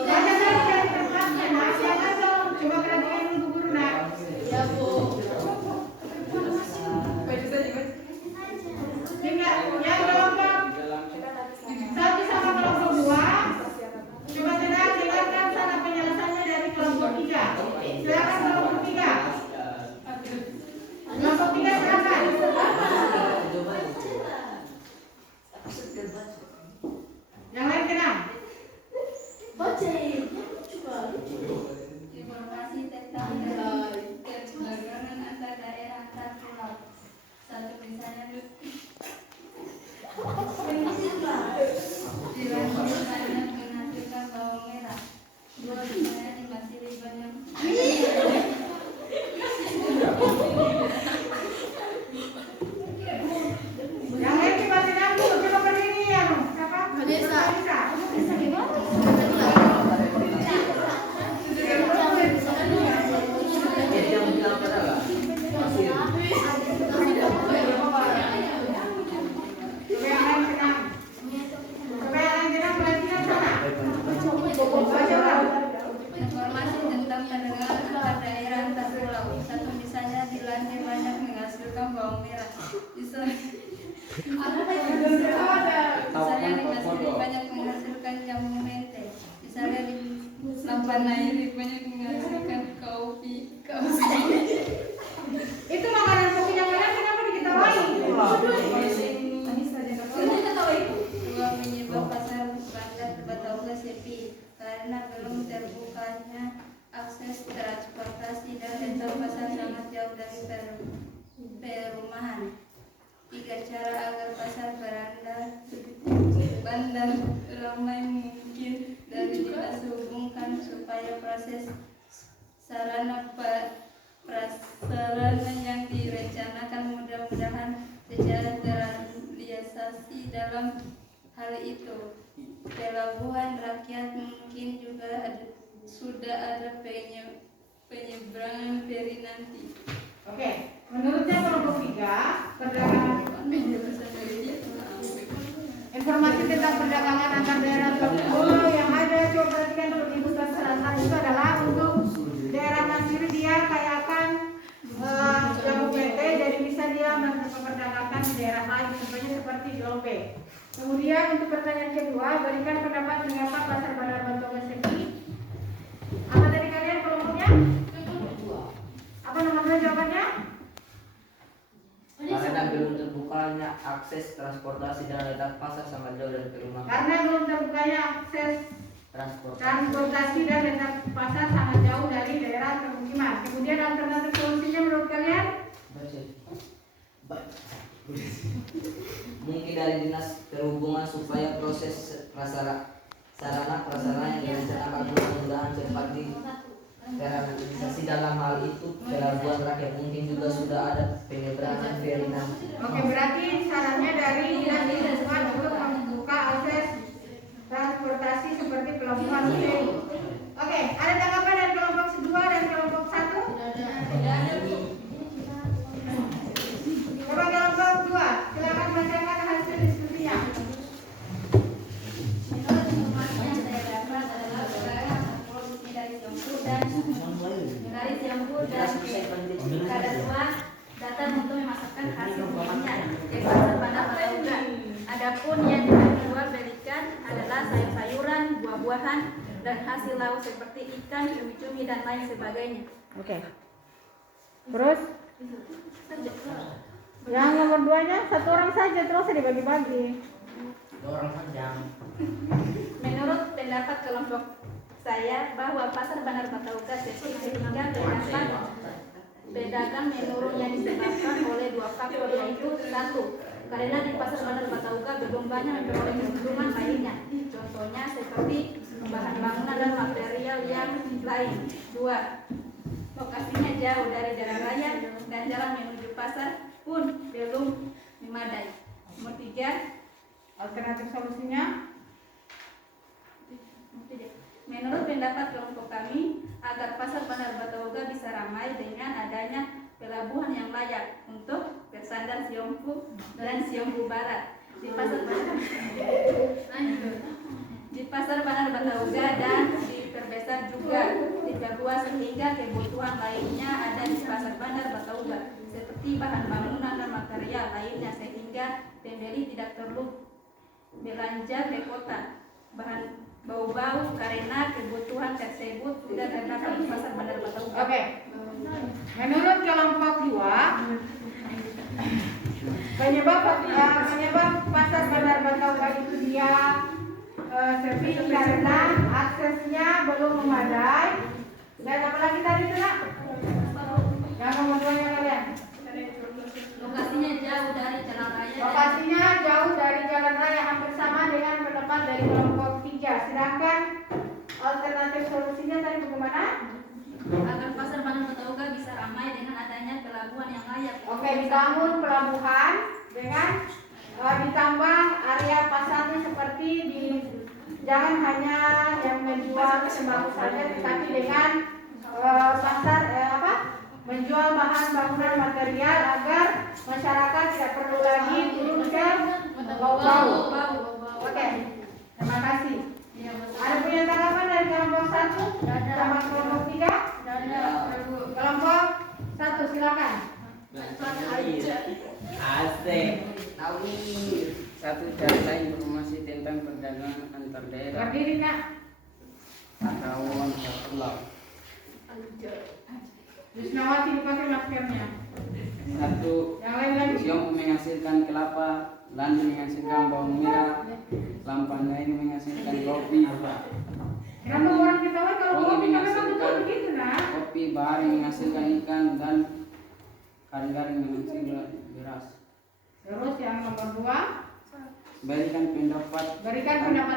Baca saya dari kertasnya, nah, silakan dong. Coba perhatikan dulu guru nak. Tinggal yang kelompok 1 sama kelompok 2. Coba tenang, silakan sana penjelasannya dari kelompok 3. Silakan kelompok 3. Kelompok 3 silakan. Yang lain tenang. Informasi tentang keberagaman antar daerah antar pulau. Satu misalnya banyak menghasilkan bawang merah. Dua misalnya dimasih banyak. Yang lain coba tenang dulu. Coba berdiri ya. Siapa? Vanessa. Coba yang lain tenang. Coba yang lain tenang, perhatikan sana. Coba. Informasi tentang perdagangan antar daerah antar pulau. Satu misalnya di Lande banyak menghasilkan bawang merah. Misalnya di Masiri banyak menghasilkan jamu mente. Misalnya di Lampanairi banyak menghasilkan kopi. Itu makanan kopinya kalian kenapa diketawain? Dua menyebab pasar bandar Batauga sepi karena belum terbukanya akses transportasi dan rental pasar sangat jauh dari perumahan. 3 cara agar pasar bandar ramai mungkin dari dinas hubungkan supaya proses sarana prasarana yang direncanakan mudah-mudahan secara terrealisasi dalam hal itu. Pelabuhan rakyat mungkin juga sudah ada penyeberangan feri nanti. Oke, menurutnya kelompok 3 perdagangan informasi tentang perdagangan antar daerah atau pulau yang ada. Coba perhatikan dulu ibu salah itu adalah untuk daerah Masiri dia kayakan jamu PT, jadi bisa dia memperdagangkan di daerah lain contohnya seperti Jolbe. Kemudian untuk pertanyaan kedua, berikan pendapat mengapa pasar bandar Batauga sepi. Apa tadi kalian kelompoknya? Apa nomor 2 jawabannya? Karena belum terbukanya akses transportasi dan letak pasar sangat jauh dari perumahan. Karena belum terbukanya akses transportasi dan letak pasar sangat jauh dari daerah permukiman. Kemudian alternatif solusinya menurut kalian? Mungkin dari dinas perhubungan supaya proses sarana prasarana yang direncanakan mudah-mudahan cepat terrealisasi dalam hal itu. Pelabuhan rakyat mungkin juga sudah ada penyeberangan feri nanti. Oke, berarti sarannya dari dinas perhubungan untuk membuka akses transportasi seperti pelabuhan feri. Oke, ada tanggapan dari kelompok 2 dan kelompok 1? Coba kelompok 2, silakan bacakan hasil diskusinya. Menurut informasi yang saya dapat adalah beberapa produksi dari Tiongkok dan kada tua datang untuk memasukkan hasil buahnya di pasar bandar Batauga. Adapun yang dijual belikan adalah sayur-sayuran, buah-buahan, dan hasil laut seperti ikan, cumi-cumi, dan lain sebagainya. Oke. Terus yang nomor 2-nya 1 orang saja, terus dibagi-bagi. 2 orang saja. Menurut pendapat kelompok saya bahwa pasar bandar Batauga sepi sehingga pedagang menurun yang disebabkan oleh 2 faktor, yaitu 1. Karena di pasar bandar Batauga belum banyak memperoleh keuntungan lainnya, contohnya seperti bahan bangunan dan material yang lain. 2. Lokasinya jauh dari jalan raya dan jalan menuju pasar pun belum memadai. Nomor 3. Alternatif solusinya? Menurut pendapat kelompok kami, agar pasar bandar Batauga bisa ramai dengan adanya pelabuhan yang layak untuk bersandar Siompu dan Siompu Barat di Pasar Banar Batauga dan diperbesar juga diperluas sehingga kebutuhan lainnya ada di Pasar Banar Batauga seperti bahan bangunan dan material lainnya sehingga pembeli tidak perlu belanja ke kota bahan bau-bau karena kebutuhan tersebut sudah terdapat di Pasar Banar Batauga. Oke. Menurut kelompok 2, penyebab Pasar Banar Batauga itu dia sepi karena aksesnya belum memadai dan apalagi tadi itu nak? Yang nomor 2-nya kalian. Lokasinya jauh dari jalan raya. Lokasinya jauh dari jalan raya, hampir sama dengan pendapat dari kelompok 3. Sedangkan alternatif solusinya tadi bagaimana? Agar Pasar Banar Batauga bisa ramai dengan adanya pelabuhan yang layak. Oke, dibangun pelabuhan dengan ditambah area pasarnya seperti di jangan hanya yang menjual sembako saja, tetapi dengan pasar menjual bahan bangunan material agar masyarakat tidak perlu lagi turun ke bau-bau. Oke, terima kasih. Ada punya tanggapan dari kelompok 1 sama kelompok 3? Kelompok 1 silakan. Asik. Satu data informasi tentang perdagangan antar daerah Berdiri nak. atau antar pulau. Wisnawati dipakai maskernya. Satu, Yang lain lagi. Siompu menghasilkan kelapa, Landi menghasilkan bawang merah, Lampanga ini menghasilkan kopi, Kenapa orang kita kalau Wangi kopi memang menghasilkan betul begitu nak? kopi, Bahari menghasilkan ikan, dan Garing menghasilkan beras. Terus yang nomor 2, Berikan pendapat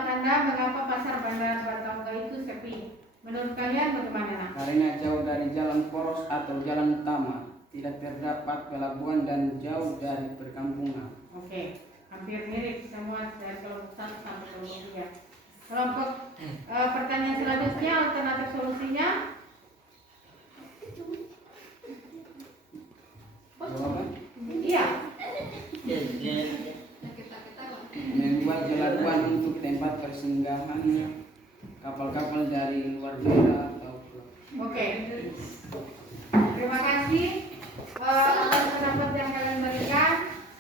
Anda mengapa Pasar Banar Batauga itu sepi. Menurut kalian bagaimana nak? karena jauh dari jalan poros atau jalan utama, tidak terdapat pelabuhan dan jauh dari perkampungan. Oke, hampir mirip semua dari kelompok 1 sampai kelompok 3. Kelompok pertanyaan selanjutnya, alternatif solusinya. Jawaban? Iya. Membuat pelabuhan untuk tempat persinggahan kapal-kapal dari luar daerah atau Oke. Terima kasih atas pendapat yang kalian berikan.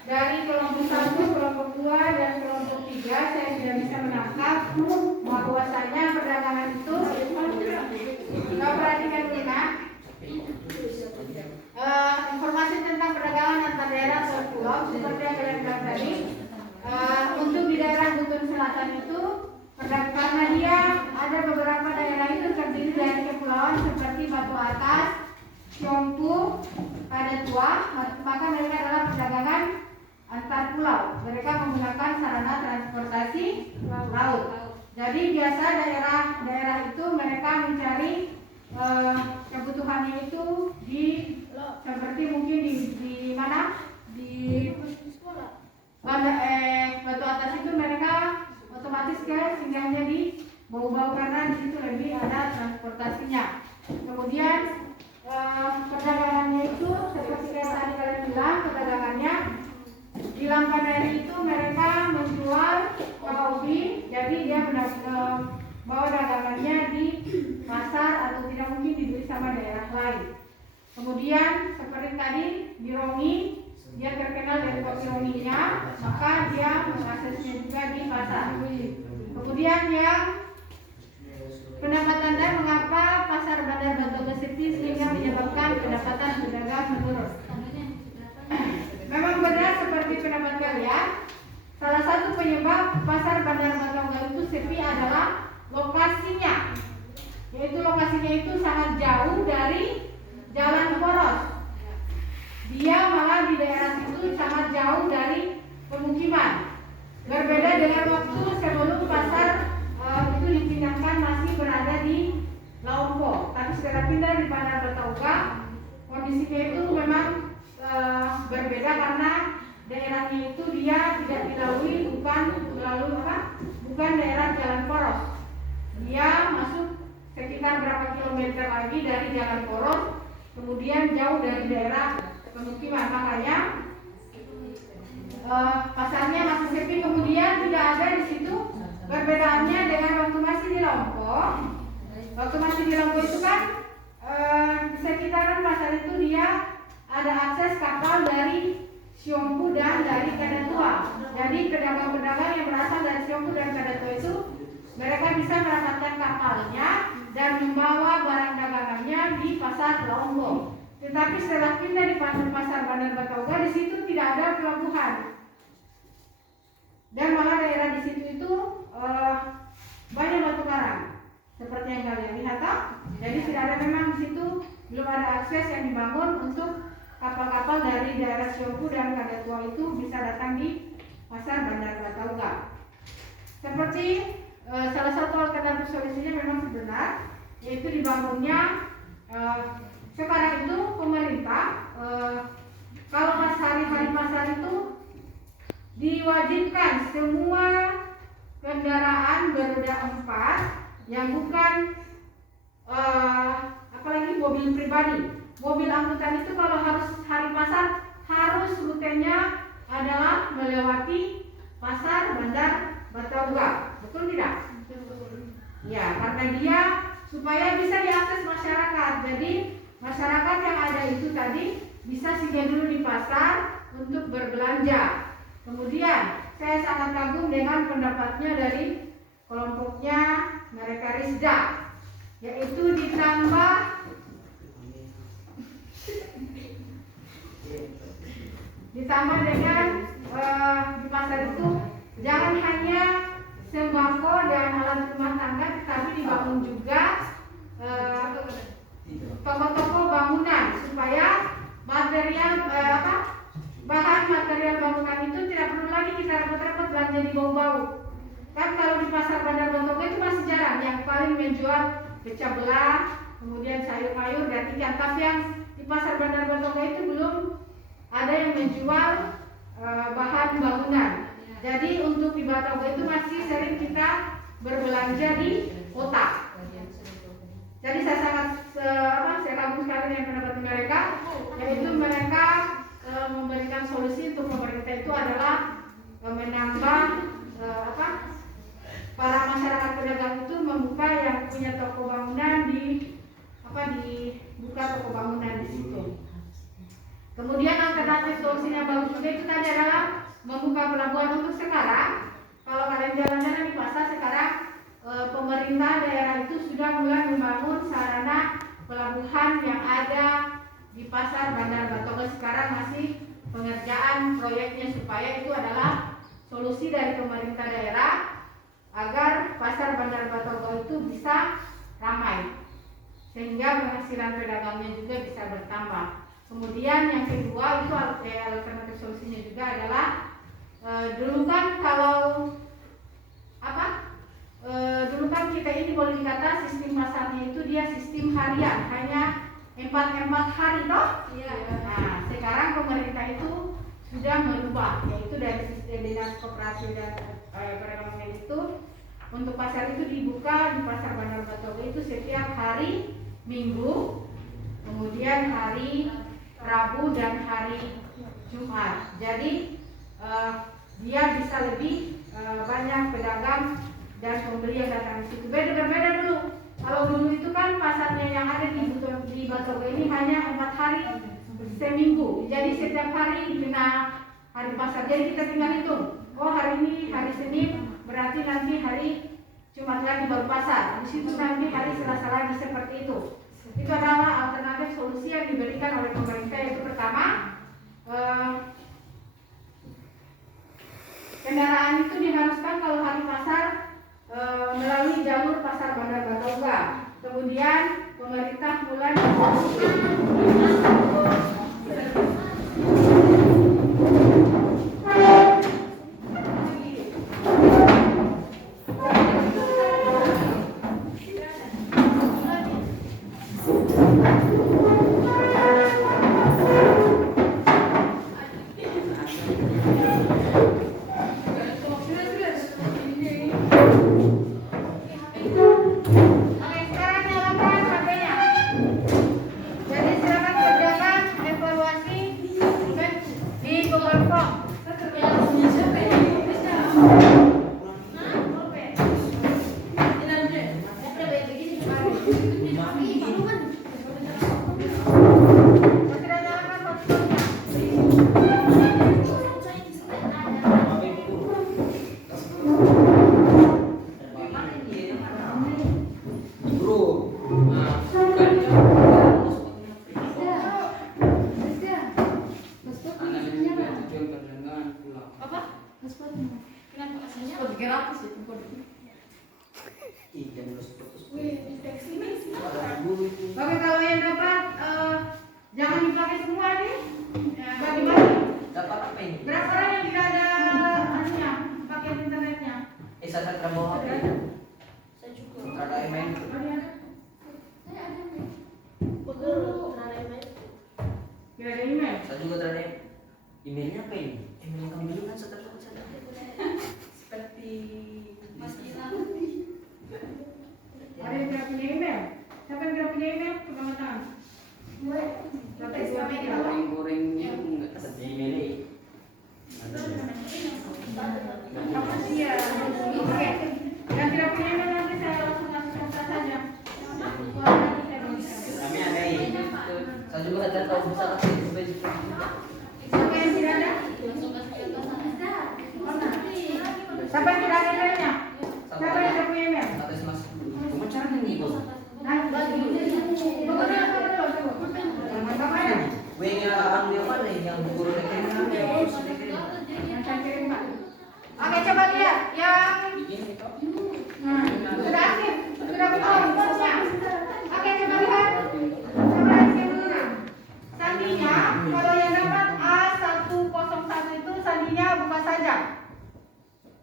Dari kelompok 1, kelompok 2, dan kelompok 3 saya sudah bisa menangkap bahwasanya perdagangan itu kita perhatikan dulu nak. Informasi tentang perdagangan antar daerah atau pulau seperti yang kalian bilang tadi, untuk di daerah Butun Selatan itu karena dia ada beberapa daerah itu terdiri dari kepulauan seperti Batu Atas, Siompu, Tua, maka mereka adalah perdagangan antar pulau. Mereka menggunakan sarana transportasi laut. Jadi biasa daerah-daerah itu mereka mencari kebutuhannya itu di seperti mungkin di mana di Batu Atas itu mereka otomatis singgahnya di bau-bau karena di situ lebih ada transportasinya. Kemudian perdagangannya itu seperti kayak tadi kalian bilang, perdagangannya di Lampaneri itu mereka menjual kopi, jadi dia bawa dagangannya di pasar atau tidak mungkin dibeli sama daerah lain. Kemudian seperti tadi di Romi, dia terkenal dari kopi Rominya, maka dia mengaksesnya juga di pasar. Kemudian yang pendapat Anda mengapa Pasar Banar Batauga sepi sehingga menyebabkan pendapatan pedagang menurun? Memang benar seperti pendapat kalian, salah satu penyebab Pasar Banar Batauga itu sepi adalah lokasinya, yaitu lokasinya itu sangat jauh dari jalan poros. Dia malah di daerah situ sangat jauh dari pemukiman. Berbeda dengan waktu sebelum pasar itu dipindahkan masih berada di Laompo, tapi setelah pindah di Banar Batauga, kondisinya itu memang berbeda karena daerahnya itu dia tidak dilalui bukan daerah jalan poros. Dia masuk sekitar berapa kilometer lagi dari jalan poros, kemudian jauh dari daerah pemukiman. Makanya pasarnya masih sepi, kemudian tidak ada di situ. Perbedaannya dengan waktu masih di Lombok. Waktu masih di Lombok itu kan di sekitaran pasar itu dia ada akses kapal dari Siompu dan dari Kadatua. Jadi pedagang-pedagang yang berasal dari Siompu dan Kadatua itu mereka bisa mendapatkan kapalnya dan membawa barang dagangannya di pasar Lombok. Tetapi setelah pindah di pasar Bandar Batauga, di situ tidak ada pelabuhan. Dan malah daerah di situ itu banyak batu karang, seperti yang kalian lihat. Jadi tidak ada, memang di situ belum ada akses yang dibangun untuk kapal-kapal dari daerah Siompu dan Kadatua itu bisa datang di pasar Bandar Batauga. Seperti salah satu alternatif solusinya memang benar, yaitu dibangunnya sekarang itu pemerintah kalau pas hari-hari pasar itu diwajibkan semua kendaraan beroda 4 yang bukan apalagi mobil pribadi. Mobil angkutan itu kalau harus hari pasar harus rutenya adalah melewati pasar Bandar Batauga. Betul tidak? Ya, karena dia supaya bisa diakses masyarakat. Jadi masyarakat yang ada itu tadi bisa singgah dulu di pasar untuk berbelanja. Kemudian saya sangat kagum dengan pendapatnya dari kelompoknya mereka Rizda, yaitu ditambah dengan di pasar itu jangan hanya sembako dan alat rumah tangga, tetapi dibangun juga toko-toko bangunan supaya bahan material bangunan itu tidak perlu lagi kita repot-repot belanja di bau-bau. Kan kalau di pasar Bandar Batauga itu masih jarang, yang paling menjual pecah belah, kemudian sayur mayur dan ikan. Tapi yang di pasar Bandar Batauga itu belum ada yang menjual bahan bangunan. Jadi untuk di Batauga itu masih sering kita berbelanja di kota. Jadi saya sangat saya kagum sekali dengan pendapat mereka, yaitu mereka memberikan solusi untuk pemerintah itu adalah menambah para masyarakat pedagang itu membuka yang punya toko bangunan dibuka toko bangunan di situ. Kemudian alternatif solusinya bagus juga itu tadi adalah membuka pelabuhan. Untuk sekarang kalau kalian jalan-jalan di pasar sekarang pemerintah daerah itu sudah mulai membangun sarana pelabuhan yang ada di pasar Bandar Batauga. Sekarang masih pengerjaan proyeknya supaya itu adalah solusi dari pemerintah daerah agar pasar Bandar Batauga itu bisa ramai sehingga penghasilan pedagangnya juga bisa bertambah. Kemudian yang kedua itu alternatif solusinya juga adalah dulu kan kita ini boleh dikata sistem pasarnya itu dia sistem harian, hanya 4 hari toh? Iya. Nah, sekarang pemerintah itu sudah merubah, yaitu dari sistem dinas koperasi dan perekonomian itu untuk pasar itu dibuka di pasar Bandar Batauga itu setiap hari Minggu, kemudian hari Rabu dan hari Jumat. Jadi dia bisa lebih banyak pedagang dan pembeli yang datang di situ. Berbeda dulu. Kalau dulu itu kan pasarnya yang ada di Batauga ini hanya 4 hari seminggu. Jadi setiap hari kena hari pasar. Jadi kita tinggal hitung. Oh hari ini hari Senin, berarti nanti hari Jumat lagi baru pasar. Di situ nanti hari Selasa lagi, seperti itu. Itu adalah alternatif solusi yang diberikan oleh pemerintah. Yaitu pertama, kendaraan itu diharuskan kalau hari pasar melalui jalur pasar Bandar Batauga. Kemudian pemerintah mulai Oke, sekarang nyalakan HP-nya. Jadi silakan Sudah jalankan hotspotnya. Bro, nah, bukan Anak juga tujuan perdagangan pulang. Apa? Kenapa aslinya? Gratis itu. Iya, terus putus. Oke, kalau yang dapat jangan dipakai semua nih. Ya, bagi-bagi. Dapat apa ini? Berapa orang yang tidak ada anunya, pakai internetnya? Saya terbawa HP. Saya juga. Ada email. Saya ada nih. Tidak ada email. Saya juga terada emailnya apa ini? Email yang kamu beli kan saya terdapat saja. Seperti Mas Gilang. Ada yang tidak punya email? Siapa yang tidak punya email? Coba angkat tangan. Sampai dua tiga. Goreng-goreng enggak. Di email ini. Iya. Oke. Yang tidak punya email nanti saya langsung masuk saja. Kami ada ini. Saya juga tidak tahu bisa kasih supaya Siapa yang tidak ada? Siapa yang tidak ada emailnya? Siapa yang tidak punya email? atas mas. Cuma caranya nih bos. Nah, bagi. WA anu yang mana yang guru rekening Yang saya kirim, Pak. Oke, coba lihat yang sudah aktif, sudah buka hotspotnya. Oke, coba lihat. Coba lihat. Sandinya, kalau yang dapat A101 itu sandinya buka saja.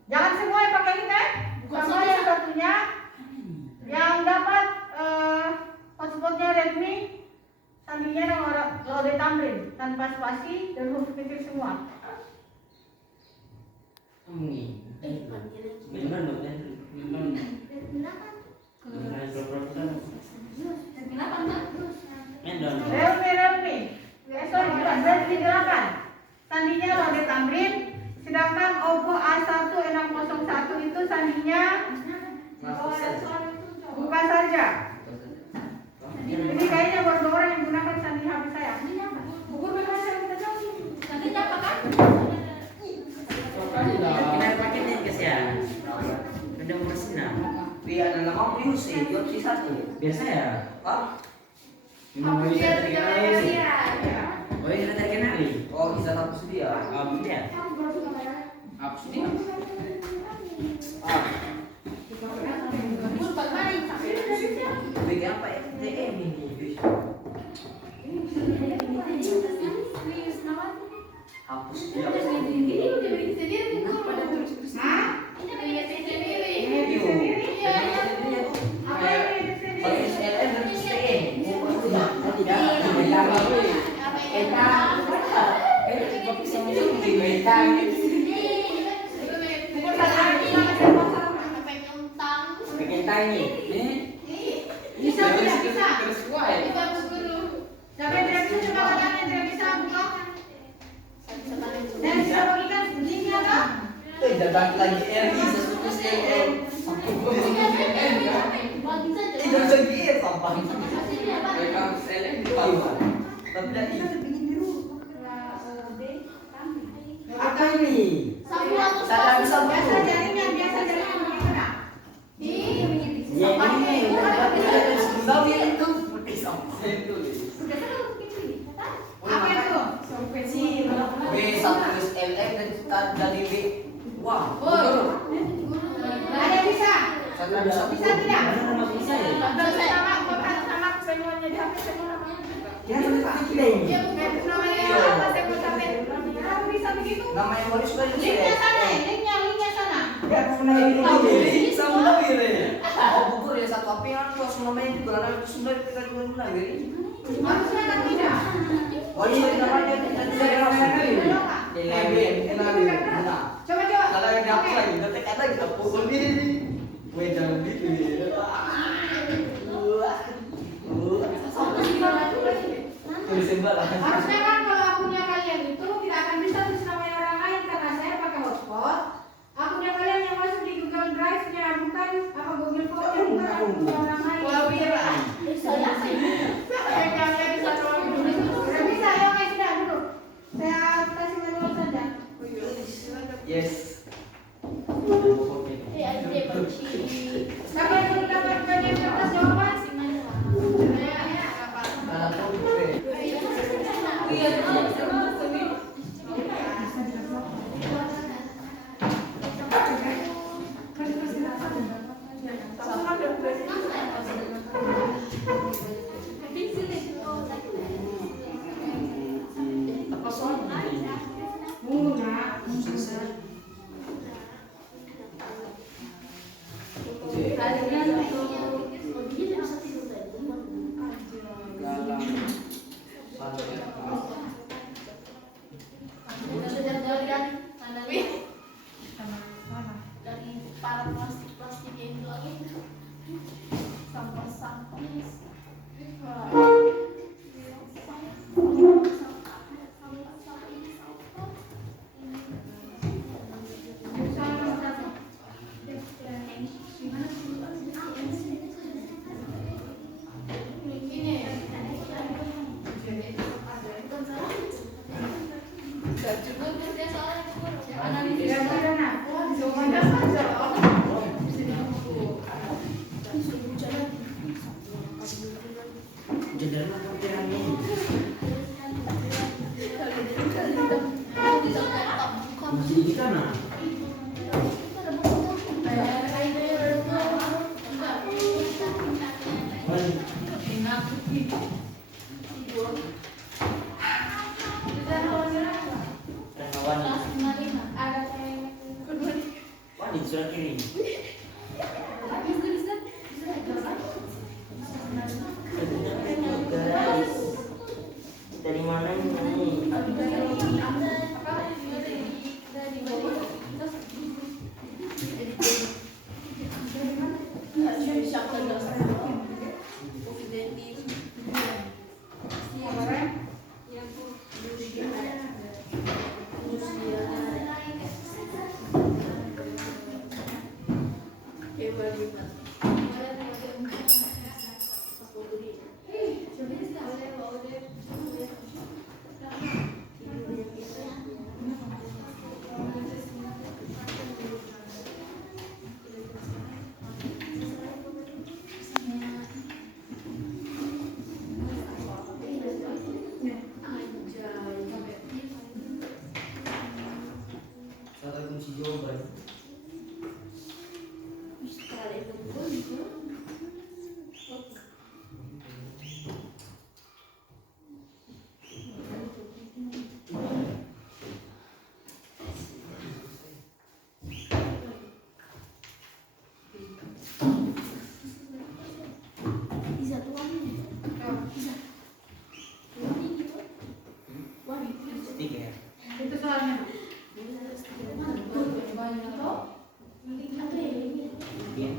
Jangan semua yang pakai ini kan? Sama yang satunya yang dapat hotspotnya Redmi, sandinya nomor Lode Tamrin tanpa spasi dan huruf kecil semua. Ini. Benar dong kan? Realme. Sorry, bukan Redmi 8. Sandinya Lode Tamrin, sedangkan Oppo A1601 itu sandinya buka saja. Ini kayaknya baru orang yang gunakan sandi HP saya. Ukur bagaimana saya minta jawab. Sandinya apa kan? Kita paketnya ke saya. Ada mesinnya. Iya, ada nama aku Yusi, opsi 1. Biasa ya? Pak? Hapus dia terkenal dia. Oh, ini sudah terkenali. Oh, bisa hapus dia. Hapus dia. Apa sih dia? Ukur bagaimana ini? Bikin apa FTM ini? Hapus dia. Hah? Ini sendiri? Apa ini sendiri? Hapus LM dan STM. Bisa tidak bisa? Sesuai. Siapa yang tidak bisa coba katakan yang tidak bisa buka? Dan bisa bagikan linknya kan? Datang lagi RI sesuatu LM. Tidak bisa gitu sampah. Mereka seleng di bawah. Tapi tadi. Apa ini? Saya bisa Biasa jaringnya begitu nak? Ya ini tahu ya itu pakai sampah itu. Apa itu? B1 LM dan dari B. Wah. Ada yang bisa? Saya bisa. Bisa tidak? Bisa ya. Sama semuanya di HP semua. Ya kita ini. Namanya apa? Saya mau sampai. Kamu bisa begitu? Namanya Moris sudah Linknya sana, linknya sana. Ya namanya sama ini. Oh buku ya satu HP kan langsung namanya juga ada sudah kita guna gini. Harusnya kan tidak. Oh ini namanya kita tidak langsung ini. Coba. Kalau yang dapat lagi, nanti kata kita pukul ini. Jangan gitu ya. Tulisin balas. Harusnya kan kalau akunnya kalian itu tidak akan bisa tulis namanya orang lain karena saya pakai hotspot. Akunnya kalian yang masuk di Google Drive-nya bukan apa Google Form bukan akunnya orang lain. Dari mana ini? Kata kunci jawaban. Tiga. Itu soalnya. Iya.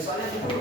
Soalnya itu.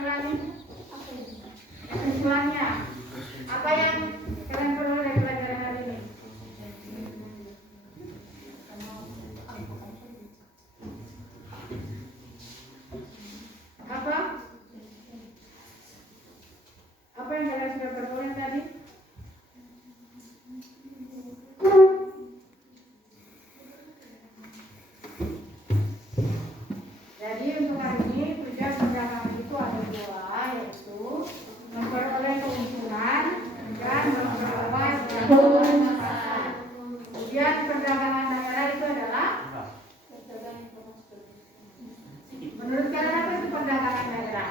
ulangi? Kesimpulannya, apa yang kalian perlu dari pelajaran hari ini? Apa? Apa yang kalian sudah peroleh tadi? Jadi untuk hari ini tujuan perdagangan itu ada dua, yaitu memperoleh keuntungan dan memperluas jangkauan pasar. Kemudian perdagangan daerah itu adalah, menurut kalian apa itu perdagangan daerah?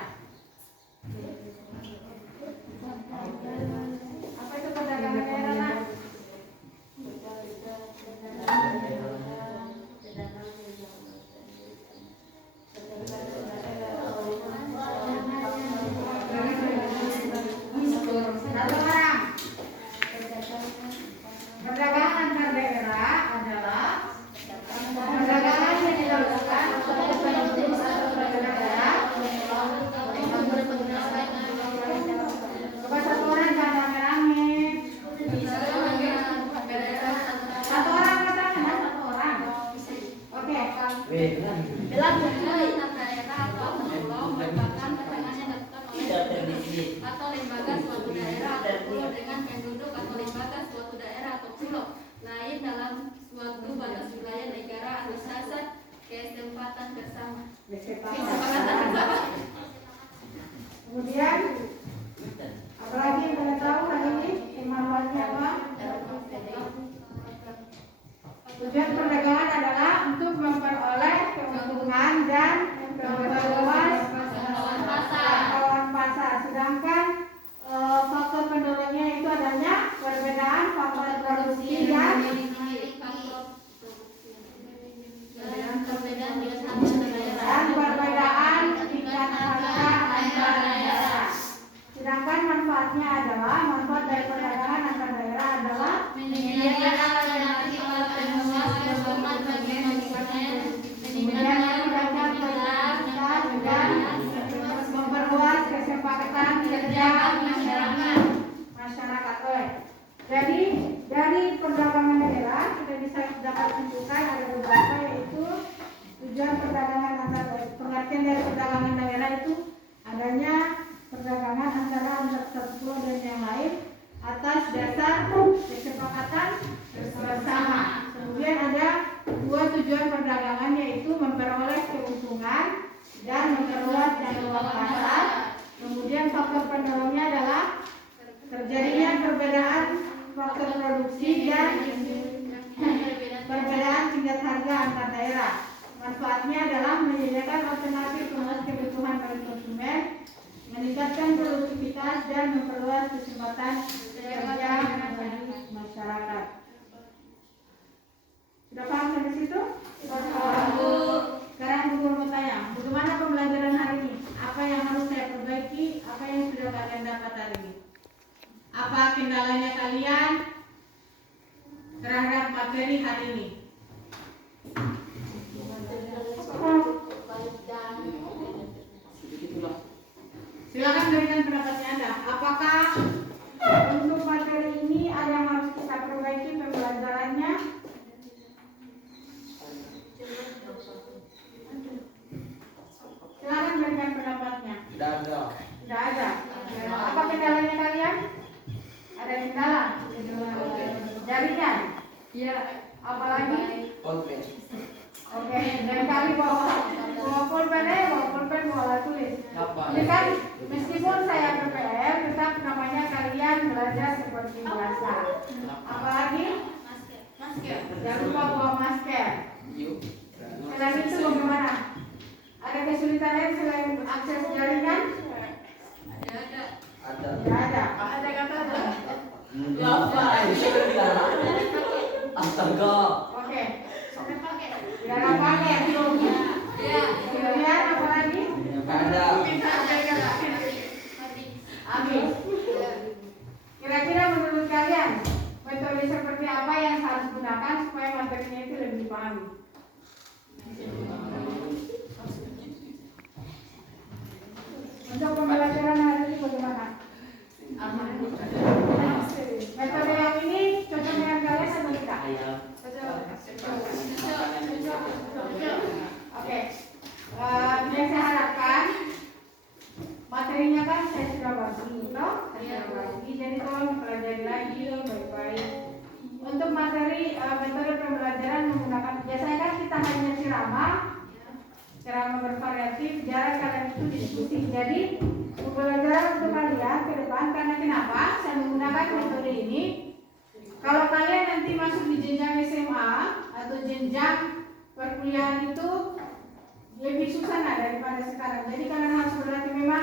Apa itu perdagangan daerah, Nak? Satu orang. Perdagangan antar daerah adalah perdagangan yang dilakukan daerah. Coba satu orang jangan rame-rame. Satu orang katanya, satu orang. Oke. Dalam daerah atau pulau merupakan perdagangan yang dilakukan oleh atau lembaga suatu daerah atau pulau dengan penduduk atau lembaga suatu daerah atau pulau lain dalam suatu batas wilayah negara atas dasar kesempatan bersama. Kemudian apalagi yang kalian tahu hari ini kemampuannya apa? Tujuan perdagangan adalah untuk memperoleh keuntungan dan memperluas jangkauan pasar. Sedangkan faktor pendorongnya itu adanya perbedaan faktor produksi dan perbedaan tingkat harga antar daerah. Sedangkan manfaatnya adalah, manfaat dari perdagangan antar daerah adalah kemudian yang dapat bermanfaat dan memperluas kesempatan kerja masyarakat. Jadi dari perdagangan daerah kita bisa dapat tentukan ada beberapa, yaitu tujuan perdagangan antar daerah. Pengertian dari perdagangan daerah itu adanya perdagangan antara satu pulau dan yang lain atas dasar kesepakatan bersama. Kemudian ada dua tujuan perdagangan, yaitu memperoleh keuntungan dan memperluas jangkauan pasar. Kemudian faktor pendorongnya adalah terjadinya perbedaan faktor produksi dan perbedaan tingkat harga antar daerah. Manfaatnya adalah menyediakan alternatif kebutuhan bagi konsumen, meningkatkan produktivitas dan memperluas kesempatan kerja bagi masyarakat. Sudah paham sampai situ? Sekarang Ibu mau tanya, bagaimana pembelajaran hari ini? Apa yang harus saya perbaiki? Apa yang sudah kalian dapat hari ini? Apa kendalanya kalian terhadap materi hari ini? Silakan berikan pendapatnya Anda. Apakah untuk materi ini ada yang harus kita perbaiki pembelajarannya? Silakan berikan pendapatnya. Tidak ada. Tidak ada. Apa kendalanya kalian? Ada kendala? Jaringan? Iya. Apalagi? Oke. Oke. Dan kali bawa pulpen, bawa tulis. Apa? Ini kan meskipun saya PPR, tetap namanya kalian belajar seperti biasa. Apalagi? Masker. Jangan lupa bawa masker. Yuk. Selain itu bagaimana? Ada kesulitan lain selain akses jaringan? Ada. Tidak ada. Ada kata ada. Astaga. Oke. Tidak ada pakai belum. Kemudian apa lagi? Ada. Habis. Kira-kira menurut kalian metode seperti apa yang harus gunakan supaya materinya itu lebih dipahami? Untuk materinya kan saya sudah bagi, toh? Saya sudah bagi, jadi tolong dipelajari lagi baik-baik. Untuk materi metode pembelajaran menggunakan, biasanya kan kita hanya ceramah bervariatif, jarang kalian itu diskusi. Jadi pembelajaran untuk kalian ke depan, karena kenapa saya menggunakan metode ini? Kalau kalian nanti masuk di jenjang SMA atau jenjang perkuliahan itu lebih susah daripada sekarang. Jadi kalian harus berlatih memang